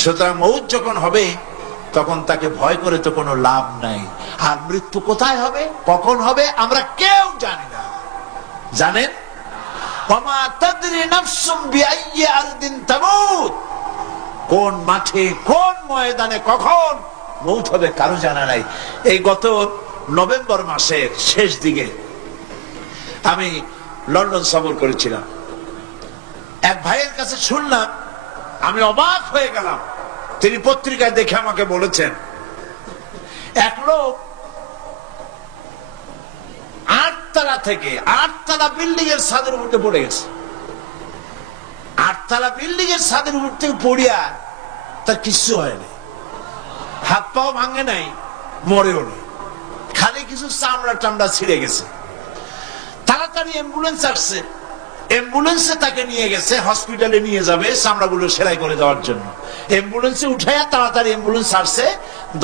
সুতরাং মৌত যখন হবে তখন তাকে ভয় করে তো কোনো লাভ নাই। আর মৃত্যু কোথায় হবে, কখন হবে, আমরা কেউ জানি না। জানেন? ওমা তাদরি নাফসুম বিআইয়ি আরদিন তামুত। কোন মাঠে, কোন ময়দানে কখন মৌত হবে কারো জানা নাই। এই গত নভেম্বর মাসের শেষ দিকে আমি লন্ডন সফর করেছিলাম। এক ভাইয়ের কাছে শুনলাম, আমি অবাক হয়ে গেলাম। তিনি পত্রিকায় দেখে আমাকে বলেছেন এক লোক 8 তলা থেকে 8 তলা বিল্ডিং এর ছাদের উপরে পড়ে গেছে। 8 তলা বিল্ডিং এর ছাদের উপর থেকে পড়িয়া তার কিছু হয়নি, হাত পাও ভাঙে নাই, মরেও নেই, খালি কিছু চামড়া টামড়া ছিঁড়ে গেছে। তাড়াতাড়ি অ্যাম্বুলেন্স আসছে, অ্যাম্বুলেন্সে তাকে নিয়ে গেছে, হসপিটালে নিয়ে যাবে চামড়াগুলো সেলাই করে দেওয়ার জন্য। অ্যাম্বুলেন্সে উঠাইয়া তাড়াতাড়ি অ্যাম্বুলেন্স আসছে।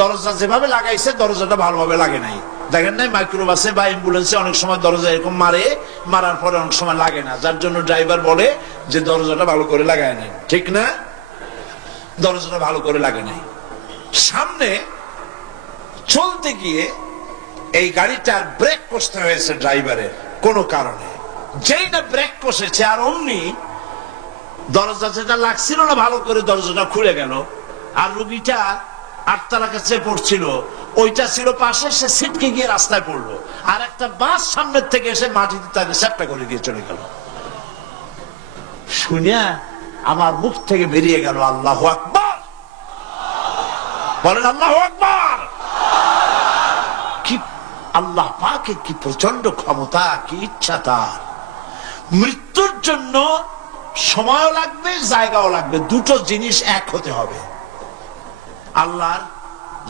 দরজা যেভাবে লাগাইছে দরজাটা ভালোভাবে লাগে নাই। দেখেন নাই মাইক্রোবাসে বা অ্যাম্বুলেন্সে অনেক সময় দরজা এরকম মারে, মারার পরে অনেক সময় লাগে না, যার জন্য ড্রাইভার বলে যে দরজাটা ভালো করে লাগায় নাই। ঠিক না? দরজাটা ভালো করে লাগে নাই। সামনে চলতে গিয়ে এই গাড়িটার ব্রেক কষতে হয়েছে ড্রাইভারের কোনো কারণে। যেই না ব্রেক কষেছে আর অমনি দরজা যেটা লাগছিল না ভালো করে দরজাটা খুলে গেল। আর রুগীটা 8 তলা কাছে পড়ছিল, ওইটা ছিল পাশে, সে ছিটকে গিয়ে রাস্তায় পড়লো। আর একটা বাস সামনের থেকে এসে মাটিতে তাকে চ্যাপ্টা করে দিয়ে চলে গেল। শুনিয়া আমার মুখ থেকে বেরিয়ে গেল আল্লাহু আকবার। বলেন আল্লাহু আকবার। কি আল্লাহ পাকের কি প্রচন্ড ক্ষমতা, কি ইচ্ছা তার। মৃত্যুর জন্য সময়ও লাগবে, জায়গাও লাগবে, দুটো জিনিস এক হতে হবে। আল্লাহর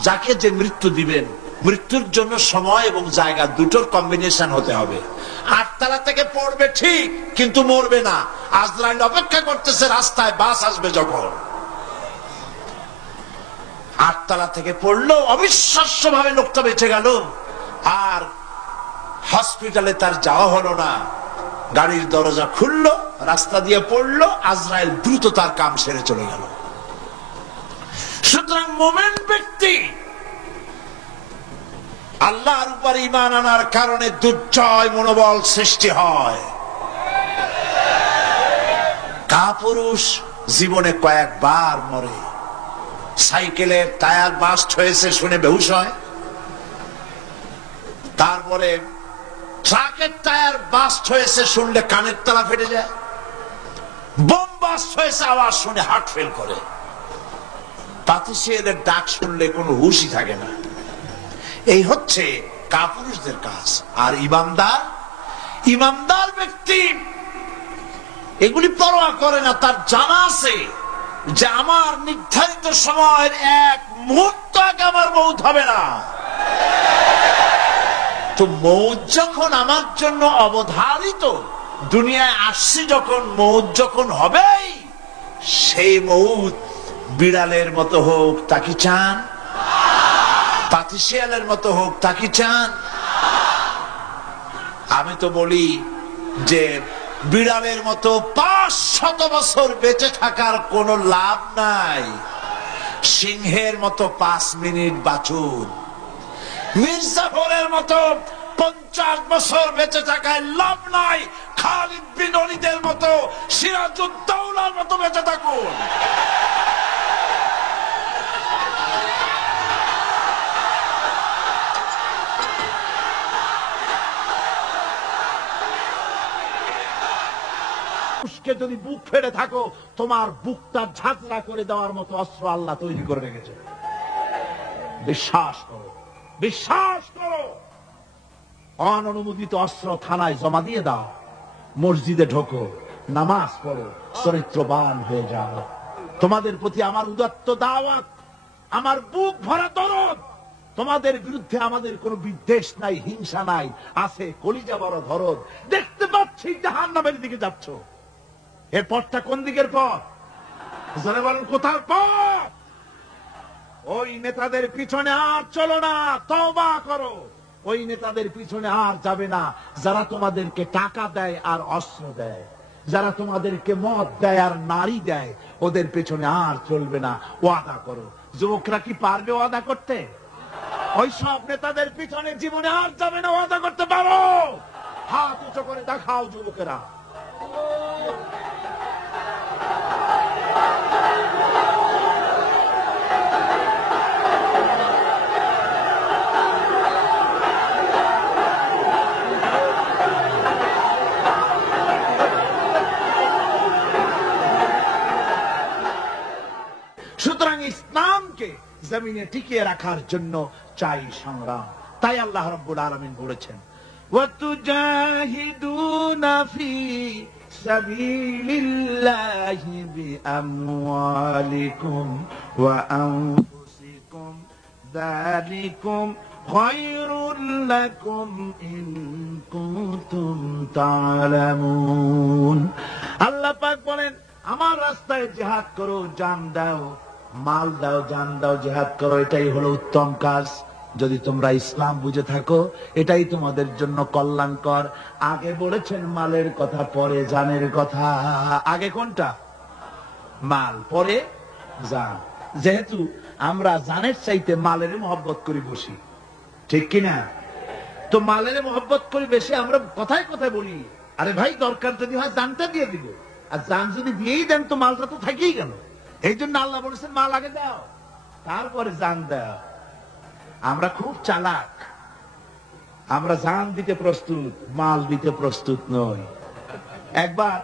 যাকে যে মৃত্যু দিবেন, মৃত্যুর জন্য সময় এবং জায়গা দুটোর কম্বিনেশন হতে হবে। 8 তলা থেকে পড়বে ঠিক, কিন্তু মরবে না। আজরাইল অপেক্ষা করতেছে রাস্তায়, বাস আসবে যখন। 8 তলা থেকে পড়লো, অবিশ্বাস্য ভাবে লোকটা বেঁচে গেল। আর হসপিটালে তার যাওয়া হলো না। গাড়ির দরজা খুললো, রাস্তা দিয়ে পড়লো, আজরাইল দ্রুত তার কাম সেরে চলে গেল। সুতরাং মুমিন ব্যক্তি আল্লাহর উপর ঈমান আনার কারণে দুর্জয় মনোবল সৃষ্টি হয়। কাপুরুষ জীবনে কয়েকবার মরে। সাইকেলের টায়ার বাস্ট হয়েছে শুনে বেহুশ হয়, তারপরে ট্রাকের টায়ার বাস্ট হয়েছে শুনলে কানের তলা ফেটে যায়, বোম বাস্ট হয়েছে আওয়াজ শুনে হার্ট ফেল করে, পাতিসেদের ডাক শুনলে কোনো হুশই থাকে না। এই হচ্ছে কাপুরুষদের কাজ। আর ইমানদার ব্যক্তি এগুলি পরোয়া করে না। তার জানা আছে যে আমার নির্ধারিত সময়ের এক মুহূর্ত আগে আমার মৌত হবে না। তো মৌত যখন আমার জন্য অবধারিত, দুনিয়ায় আসছি যখন, মৌত যখন হবেই, সেই মৌত বিড়ালের মতো হোক তা কি চান? পাতিশিয়ালের মতো হোক তা কি চান? আমি তো বলি যে বিড়ালের মতো 500 বছর বেঁচে থাকার কোনো লাভ নাই, সিংহের মতো 5 মিনিট বাঁচুন। মির্জাফরের মতো 50 বছর বেঁচে থাকায় লাভ নাই, খালিদ বিন ওলীদের মতো, সিরাজউদ্দৌলার মতো বেঁচে থাকুন। যদি বুক ফেড়ে থাকো, তোমার বুকটা ঝাঁঝরা করে দেওয়ার মতো অস্ত্র আল্লাহ তৈরি করে রেখেছে। বিশ্বাস করো, বিশ্বাস করো। অননুমোদিত অস্ত্র থানায় জমা দিয়ে দাও, মসজিদে ঢোকো, নামাজ পড়ো, চরিত্রবান হয়ে যাও। তোমাদের প্রতি আমার উদাত্ত দাওয়াত, আমার বুক ভরা দরদ। তোমাদের বিরুদ্ধে আমাদের কোনো বিদ্বেষ নাই, হিংসা নাই, আছে কলিজা বড় দরদ। দেখতে পাচ্ছি জাহান্নামের দিকে যাচ্ছ। এর পথটা কোন দিকের পথ? যারা বলেন কোথার পথ? ওই নেতাদের পিছনে আর চলো না, তওবা করো। ওই নেতাদের পিছনে আর যাবে না যারা তোমাদেরকে টাকা দেয় আর অস্ত্র দেয়, যারা তোমাদেরকে মদ দেয় আর নারী দেয়, ওদের পেছনে আর চলবে না। ওয়াদা করো। যুবকরা কি পারবে ওয়াদা করতে? ওই সব নেতাদের পিছনে জীবনে আর যাবে না। ওয়াদা করতে পারো? হাত উঁচু করে দেখাও যুবকেরা। সুতরাং ইসলামকে জমিনে টিকিয়ে রাখার জন্য চাই সংগ্রাম। তাই আল্লাহ রাব্বুল আলামিন বলেছেন, ওয়াতুজাহিদুনা ফি সাবিলিল্লাহি বিআমওয়ালিকুম ওয়া আনফুসিকুম যালিকুম খায়রুল লাকুম ইন কুনতুম তা'লামুন। আল্লাহ পাক বলেন, আমার রাস্তায় জিহাদ করো, জান দাও, মাল দাও, জান দাও, জিহাদ করো। এটাই হলো উত্তম কাজ। যদি তোমরা ইসলাম বুঝে থাকো, এটাই তোমাদের জন্য কল্যাণকর। আগে বলেছেন মালের কথা, পরে জানের কথা। আগে কোনটা? মাল, পরে জান। যেহেতু আমরা জানের চাইতে মালের মহব্বত করি বসি, ঠিক কিনা? তো মালের মহব্বত করি বেশি। আমরা কথায় কথায় বলি, আরে ভাই দরকার যদি হয় জানটা দিয়ে দিব। আর জান যদি দিয়েই দেন তো মালটা তো থাকেই গেল। এই জন্য আল্লাহ বলেছেন মাল আগে দাও, তারপরে জান দাও। আমরা খুব চালাক, আমরা জান দিতে প্রস্তুত, মাল দিতে প্রস্তুত নই। একবার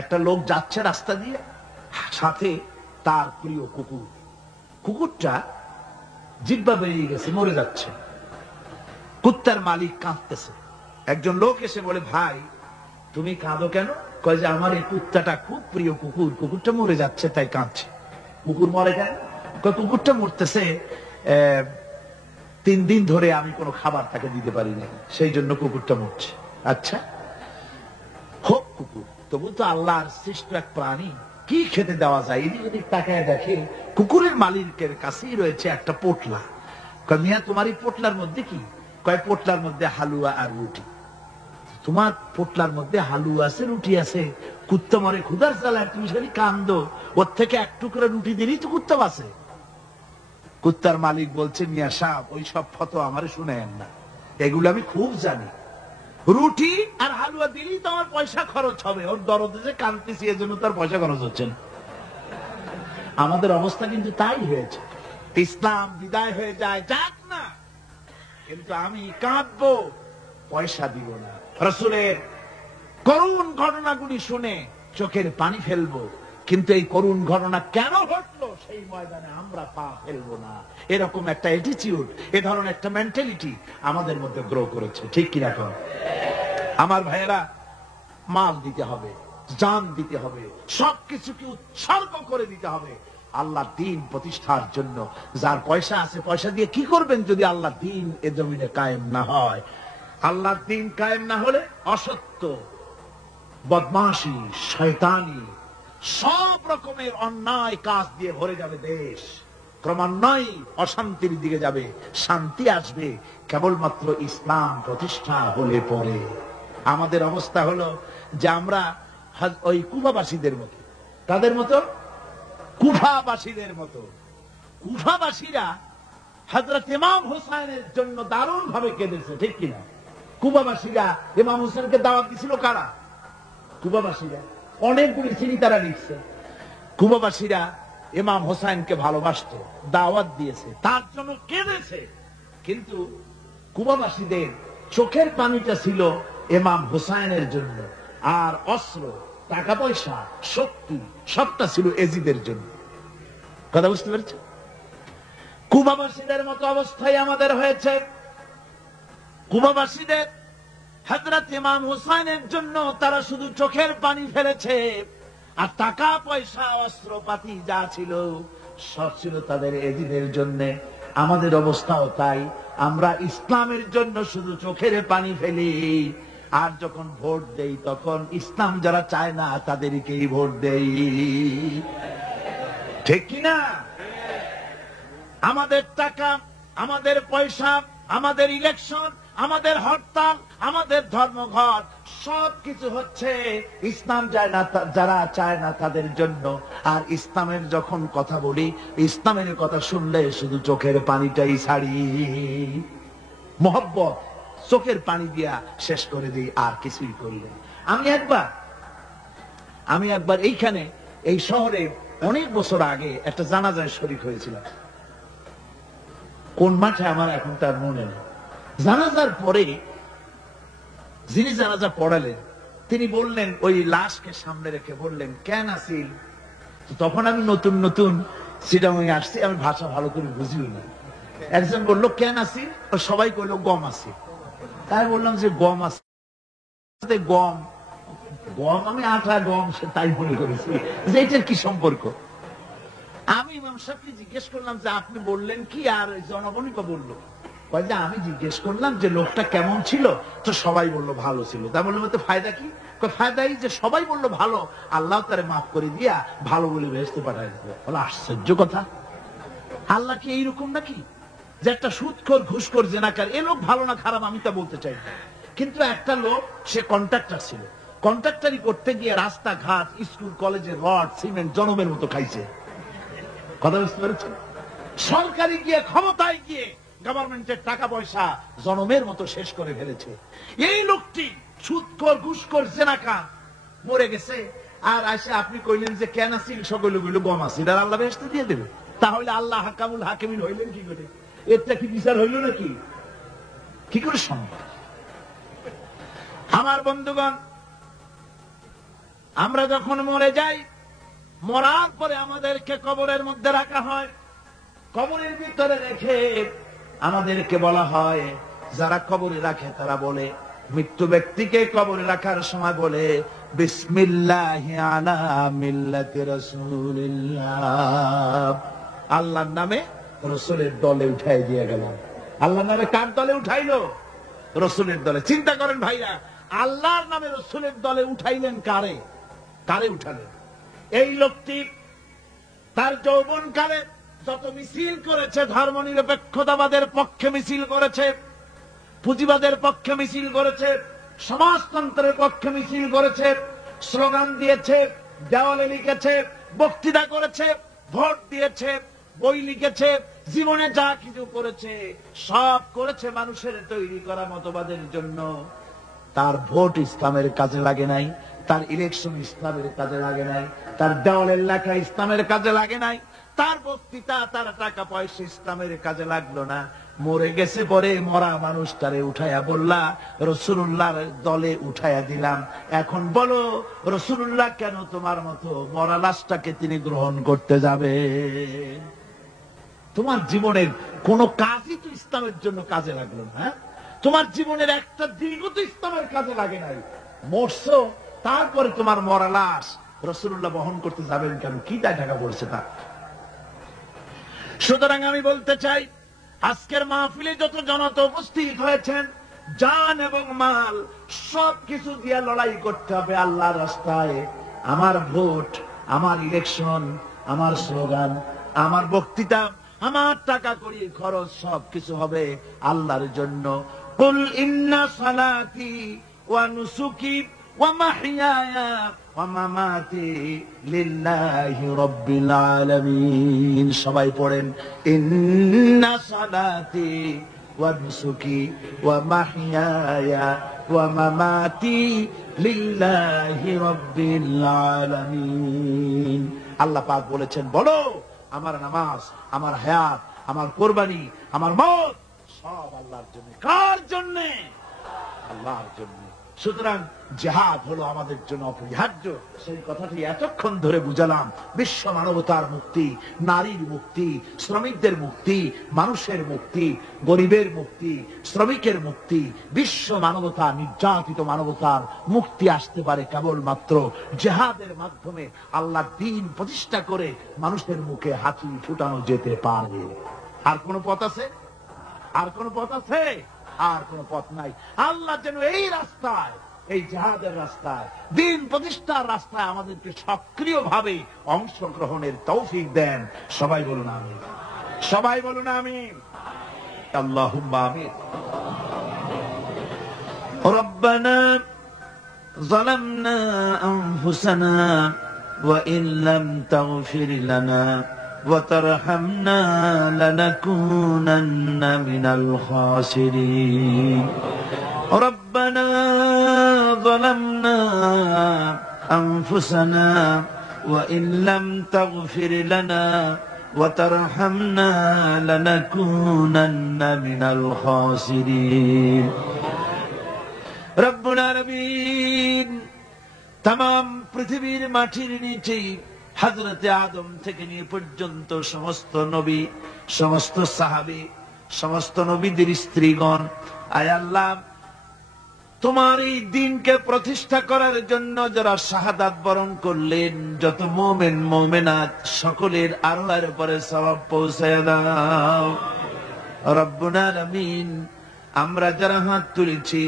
একটা লোক যাচ্ছে রাস্তা দিয়ে, সাথে তার প্রিয় কুকুর। কুকুরটা জিহ্বা বেরিয়ে গেছে, মরে যাচ্ছে। কুত্তার মালিক কাঁদতেছে। একজন লোক এসে বলে, ভাই তুমি কাঁদো কেন? কয় যে আমার এই কুত্তাটা খুব প্রিয় কুকুর, কুকুরটা মরে যাচ্ছে তাই কাঁদছে। কুকুর মরে কেন? কয় কুকুরটা মরতেছে 3 দিন ধরে আমি কোনো খাবার তাকে দিতে পারি না, সেই জন্য কুকুরটা মরছে। আচ্ছা হোক কুকুর, তবু তো আল্লাহর সৃষ্ট এক প্রাণী, কি খেতে দেওয়া যায়? এদিক ওদিক তাকায় দেখে কুকুরের মালিকের কাছেই রয়েছে একটা পোটলা। কয় মিয়া তোমার এই পোটলার মধ্যে কি? কয় পোটলার মধ্যে হালুয়া আর রুটি। তোমার পোটলার মধ্যে হালুয়া আছে, রুটি আছে, কুত্তা মরে ক্ষুধার জ্বালায়, তুমি খালি কান্দো, ওর থেকে এক টুকরা রুটি দিলেই তো কুত্তা বাঁচে। কুত্তার মালিক বলছে, মিয়া সাহেব ওই সব ফতোয়া আমারে শুনায়েন না, এগুলো আমি খুব জানি। রুটি আর হালুয়া দিলেই তো আমার পয়সা খরচ হবে, ওর দরদে যে কাঁদতেছি এজন্য তার পয়সা খরচ হচ্ছে না। আমাদের অবস্থা কিন্তু তাই হয়েছে। ইসলাম বিদায় হয়ে যায়, যাক না, কিন্তু আমি কাঁদবো, পয়সা দিব না। রাসূলের করুণ ঘটনাগুলি শুনে চোখের পানি ফেলবো, কিন্তু এই করুণ ঘটনা কেন ঘটলো সেই ময়দানে আমরা পা ফেলবো না, এরকম একটা অ্যাটিটিউড, এ ধরনের একটা মেন্টালিটি আমাদের মধ্যে গ্রো করেছে। ঠিক কিনা কর? আমার ভাইয়েরা, মাল দিতে হবে, জান দিতে হবে, সবকিছুকে উৎসর্গ করে দিতে হবে আল্লাহর দ্বীন প্রতিষ্ঠার জন্য। যার পয়সা আছে, পয়সা দিয়ে কি করবেন যদি আল্লাহর দ্বীন এ জমিনে কায়েম না হয়? আল্লাহর দ্বীন কায়েম না হলে অসত্য, বদমাশি, শয়তানি, সব রকমের অন্যায় কাজ দিয়ে ভরে যাবে দেশ। ক্রমান্বয়ে অশান্তির দিকে যাবে, শান্তি আসবে কেবলমাত্র ইসলাম প্রতিষ্ঠা হলে পরে। আমাদের অবস্থা হলো যে আমরা ওই কুফাবাসীদের মতো। তাদের মতো? কুফাবাসীদের মতো। কুফাবাসীরা হযরত ইমাম হুসাইনের জন্য দারুণ ভাবে কেঁদেছে। ঠিক কিনা? কুফাবাসীরা ইমাম হুসাইনকে দাওয়াত দিছিল কারা? কুফাবাসীরা। অনেকগুলি চিঠি তারা লিখছে। কুফাবাসীরা ইমাম হুসাইনকে ভালোবাসতো, দাওয়াত দিয়েছে, তার জন্য কেঁদেছে। কিন্তু কুফাবাসীদের চোখের পানিটা ছিল ইমাম হুসাইনের জন্য, আর অস্ত্র, টাকা পয়সা, শক্তি সবটা ছিল এজিদের জন্য। কথা বুঝতে পেরেছ? কুফাবাসীদের মতো অবস্থায় আমাদের হয়েছে। কুফাবাসীদের হযরত ইমাম হুসাইনের জন্য তারা শুধু চোখের পানি ফেলেছে, আর টাকা পয়সা, অস্ত্রপাতি যা ছিল সব ছিল তাদের এজিদের জন্য। আমাদের অবস্থাও তাই। আমরা ইসলামের জন্য শুধু চোখের পানি ফেলি, আর যখন ভোট দেই তখন ইসলাম যারা চায় না তাদেরকেই ভোট দেই। ঠিক কিনা? আমাদের টাকা, আমাদের পয়সা, আমাদের ইলেকশন, আমাদের হরতাল, আমাদের ধর্মঘট সবকিছু হচ্ছে ইসলাম চায় না, যারা চায় না তাদের জন্য। আর ইসলামের যখন কথা বলি, ইসলামের কথা শুনলে শুধু চোখের পানিটাই ছাড়ি, মোহব্বত চোখের পানি দিয়া শেষ করে দিই, আর কিছুই করি না। আমি একবার এইখানে এই শহরে অনেক বছর আগে একটা জানাজায় শরীক হয়েছিলাম। কোন মাঠে আমার এখন তার মনে নেই। জানাজার পরে যিনি জানাজা পড়ালেন তিনি বললেন, ওই লাশকে সামনে রেখে বললেন, কেন আসিল? তখন আমি নতুন নতুন চিটাগাং আসছি, আমি ভাষা ভালো করে বুঝিও না। একজন বললো কেন আসিল? সবাই কইলো গম আছে। তাই বললাম যে গম আছে, গম গম আমি আটা গম, সে তাই মনে করেছি যে এটার কি সম্পর্ক। আমি ইমাম সাহেবকে জিজ্ঞেস করলাম যে আপনি বললেন কি, আর জনগণই বললো। যে আমি জিজ্ঞেস করলাম যে লোকটা কেমন ছিল, তো সবাই বললো ভালো ছিল। তা বললাম তো ফায়দা কি? ফায়দাই যে সবাই বললো ভালো, আল্লাহ তারে মাফ করে দিয়া ভালো বলে বেহেশতে পাঠায় দেবে। বলো আশ্চর্য কথা। আল্লাহ কি এইরকম নাকি যে একটা সুদখোর, ঘুষখোর, জেনাকার, এ লোক ভালো না খারাপ আমি তা বলতে চাই না, কিন্তু একটা লোক সে কন্ট্রাক্টর ছিল, কন্ট্রাক্টরি করতে গিয়ে রাস্তাঘাট, স্কুল, কলেজের রড, সিমেন্ট জনমের মতো খাইছে। কথা বুঝতে পেরেছেন? সরকারি গিয়ে, ক্ষমতায় গিয়ে গভর্নমেন্টের টাকা পয়সা জনমের মতো শেষ করে ফেলেছে। এই লোকটি সুদখোর, ঘুষখোর, জেনাকার মরে গেছে, আর আসে আপনি কইলেন যে কেন আসিল? সকল গম আসিল, আর আল্লাহ বেহেশতে দিয়ে দেবে। তাহলে আল্লাহ হাকামুল হাকিমিন হইলেন কি করে? এটা কি বিচার হইল নাকি? কি করে সম্ভব? আমার বন্ধুগণ, আমরা যখন মরে যাই, মরার পরে আমাদেরকে কবরের মধ্যে রাখা হয়। কবরের ভিতরে রেখে আমাদেরকে বলা হয়, যারা কবরে রাখে তারা বলে, মৃত্যু ব্যক্তিকে কবরে রাখার সময় বলে, বিসমিল্লাহি আলা মিল্লাতি রাসূলিল্লাহ, আল্লাহর নামে রাসূলের দলে উঠাই দিয়ে গেলাম। আল্লাহর নামে কার দলে উঠাইলো? রাসূলের দলে। চিন্তা করেন ভাইরা, আল্লাহর নামে রাসূলের দলে উঠাইলেন কারে? কারে উঠালেন? এই লোকটি তার যৌবনকালে যত মিছিল করেছে, ধর্ম নিরপেক্ষতাবাদের পক্ষে মিছিল করেছে, পুঁজিবাদের পক্ষে মিছিল করেছে, সমাজতন্ত্রের পক্ষে মিছিল করেছে, স্লোগান দিয়েছে, দেওয়ালে লিখেছে, বক্তৃতা করেছে, ভোট দিয়েছে, বই লিখেছে, জীবনে যা কিছু করেছে সব করেছে মানুষের তৈরি করা মতবাদের জন্য। তার ভোট ইসলামের কাজে লাগে নাই, তার ইলেকশন ইসলামের কাজে লাগে নাই, তার দেওয়ালের লেখা ইসলামের কাজে লাগে নাই, তার বক্তৃতা, তার টাকা পয়সা ইসলামের কাজে লাগলো না। মরে গেছে, পরে মরা মানুষটারে উঠাইয়া বললা রাসূলুল্লাহর দলে উঠাইয়া দিলাম। এখন বলো রাসূলুল্লাহ কেন তোমার মতো মরা লাশটাকে তিনি গ্রহণ করতে যাবে? তোমার জীবনের কোন কাজই তো ইসলামের জন্য কাজে লাগলো না। তোমার জীবনের একটা দিনও তো ইসলামের কাজে লাগে নাই। মরছো, তারপরে তোমার মরা লাশ রাসূলুল্লাহ বহন করতে যাবেন কেন? কি দায় ঢাকা পড়ছে তা? সুতরাং আমি বলতে চাই, আজকের মাহফিলে যত জনতা উপস্থিত হয়েছেন, জান এবং মাল সবকিছু দিয়ে লড়াই করতে হবে আল্লাহর রাস্তায়। আমার ভোট, আমার ইলেকশন, আমার স্লোগান, আমার বক্তৃতা, আমার টাকা কড়ি খরচ সবকিছু হবে আল্লাহর জন্য। কুল ইন্না সালাতি ওয়া নুসুকি ওয়া মাহইয়ায়া ওয়া মামাতি লিল্লাহি রাব্বিল আলামিন। সবাই পড়েন, ইন্না সালাতি ওয়া নুসুকি ওয়া মাহইয়ায়া ওয়া মামাতি লিল্লাহি রাব্বিল আলামিন। আল্লাহ পাক বলেছেন, বলো আমার নামাজ, আমার হায়াত, আমার কোরবানি, আমার মত সব আল্লাহর জন্য। কার জন্য? আল্লাহর জন্য। সুতরাং জিহাদ হলো আমাদের জন্য অপরিহার্য। সেই কথাটি এতক্ষণ ধরে বুঝালাম। বিশ্ব মানবতার মুক্তি, নারীর মুক্তি, শ্রমিকদের মুক্তি, মানুষের মুক্তি, গরিবের মুক্তি, শ্রমিকের মুক্তি, বিশ্ব মানবতা, নির্যাতিত মানবতার মুক্তি আসতে পারে কেবলমাত্র জিহাদের মাধ্যমে। আল্লাহর দ্বীন প্রতিষ্ঠা করে মানুষের মুখে হাসি ফুটানো যেতে পারে। আর কোন পথ আছে? আর কোন পথ আছে? আর কোন পথ নাই। আল্লাহ যেন এই রাস্তায়, এই জিহাদের রাস্তায়, দ্বীন প্রতিষ্ঠার রাস্তায় আমাদেরকে সক্রিয়ভাবে অংশগ্রহণের তৌফিক দেন। সবাই বলুন আমিন। সবাই বলুন আমিন। আল্লাহুম্মা আমিন। রব্বানা যালামনা আনফুসানা ওয়া ইন লাম তাগফির লানা وترحمنا لنكونن من الخاسرين ربنا ظلمنا أنفسنا وإن لم تغفر لنا وترحمنا لنكونن من الخاسرين رب العالمين तमाम পৃথিবীর মাটির নিচে হযরতে আদম থেকে নিয়ে পর্যন্ত সমস্ত নবী, সমস্ত সাহাবী, সমস্ত নবীদের স্ত্রীগণ, আয় আল্লাহ তোমার এই দ্বীনকে প্রতিষ্ঠা করার জন্য যারা শাহাদাত বরণ করলেন, যত মুমিন মুমিনাত সকলের আল্লাহর উপরে সওয়াব পৌঁছায় দাও রব্বুল আলামিন। আমরা যারা হাত তুলেছি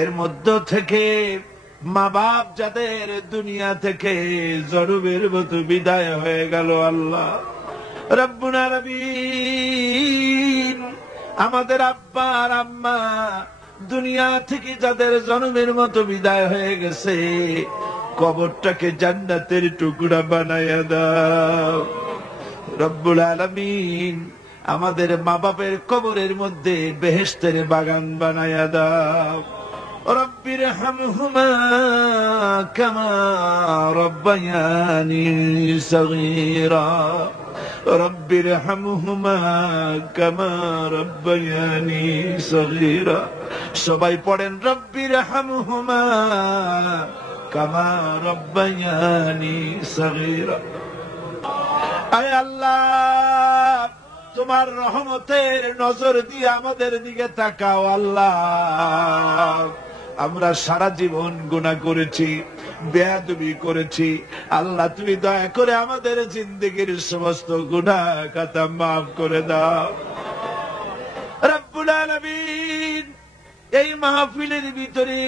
এর মধ্য থেকে মা বাপ যাদের দুনিয়া থেকে জরুবের মতো বিদায় হয়ে গেল, আল্লাহ রব্বুল আলামিন আমাদের আব্বা আর আম্মা দুনিয়া থেকে যাদের জন্মের মতো বিদায় হয়ে গেছে, কবরটাকে জান্নাতের টুকরা বানায়া দাও রব্বুল আলামিন। আমাদের মা বাপের কবরের মধ্যে বেহেশতের বাগান বানায়া দাও। রব্বিরহামহুমা কামা রব্বায়ানি সগীরা রব্বিরহামহুমা কামা রব্বায়ানি সগীরা। সবাই পড়েন, রব্বিরহামহুমা কামা রব্বায়ানি সগীরা। আয় আল্লাহ তোমার রহমতের নজর দিয়ে আমাদের দিকে তাকাও আল্লাহ। আমরা সারা জীবন গুনাহ করেছি, বেয়াদবি করেছি, আল্লাহ তুমি দয়া করে আমাদের জিন্দেগীর সমস্ত গুনাহ খাতা মাফ করে দাও রব্বুল আলামিন। এই মাহফিলের ভিতরে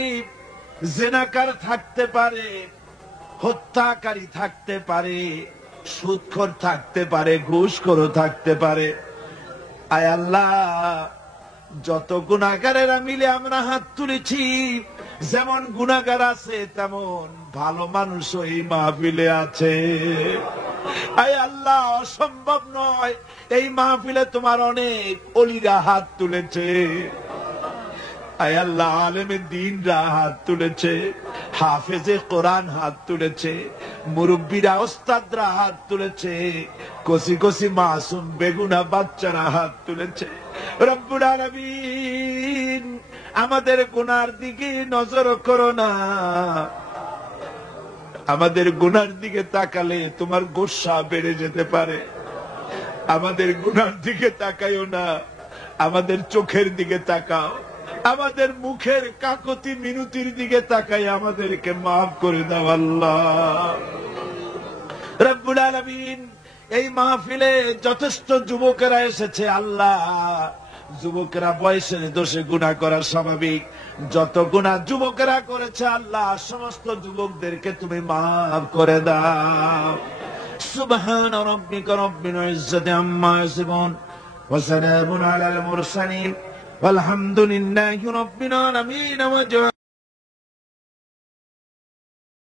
জিনাকার থাকতে পারে, হত্যাকারী থাকতে পারে, সুদখোর থাকতে পারে, ঘুষখোরও থাকতে পারে। আয় আল্লাহ যত গুনাহগারেরা মিলে আমরা হাত তুলেছি, যেমন গুনাহগার আছে তেমন ভালো মানুষও এই মাহফিলে আছে। আয় আল্লাহ অসম্ভব নয়, এই মাহফিলে তোমার অনেক ওলিরা হাত তুলেছে। আয় আল্লাহ আলেমে দ্বীনরা হাত তুলেছে, হাফেজে কোরআন হাত তুলেছে, মুরব্বীরা ওস্তাদরা হাত তুলেছে, কচি কচি মাসুম বেগুনা বাচ্চারা হাত তুলেছে। রব্বুল আলামিন আমাদের গুনার দিকে নজর করো না। আমাদের গুনার দিকে তাকালে তোমার গোসা বেড়ে যেতে পারে। আমাদের গুনার দিকে তাকাইও না, আমাদের চোখের দিকে তাকাও, আমাদের মুখের কাকতি মিনতির দিকে তাকাই আমাদেরকে মাফ করে দাও আল্লাহ। রব্বুল আলামিন এই মাহফিলে যথেষ্ট যুবকেরা এসেছে আল্লাহ, যুবকেরা বয়সের দোষে গুনাহ করা স্বাভাবিক, যত গুনাহ যুবকেরা করেছে আল্লাহ সমস্ত যুবকদেরকে তুমি মাফ করে দাও। সুবহান রাব্বিকা রাব্বিল ইজ্জাতি আম্মা ইয়াসিফুন ওয়া সালামুন আলাল মুরসালিন ওয়ালহামদুলিল্লাহি রাব্বিল আলামিন।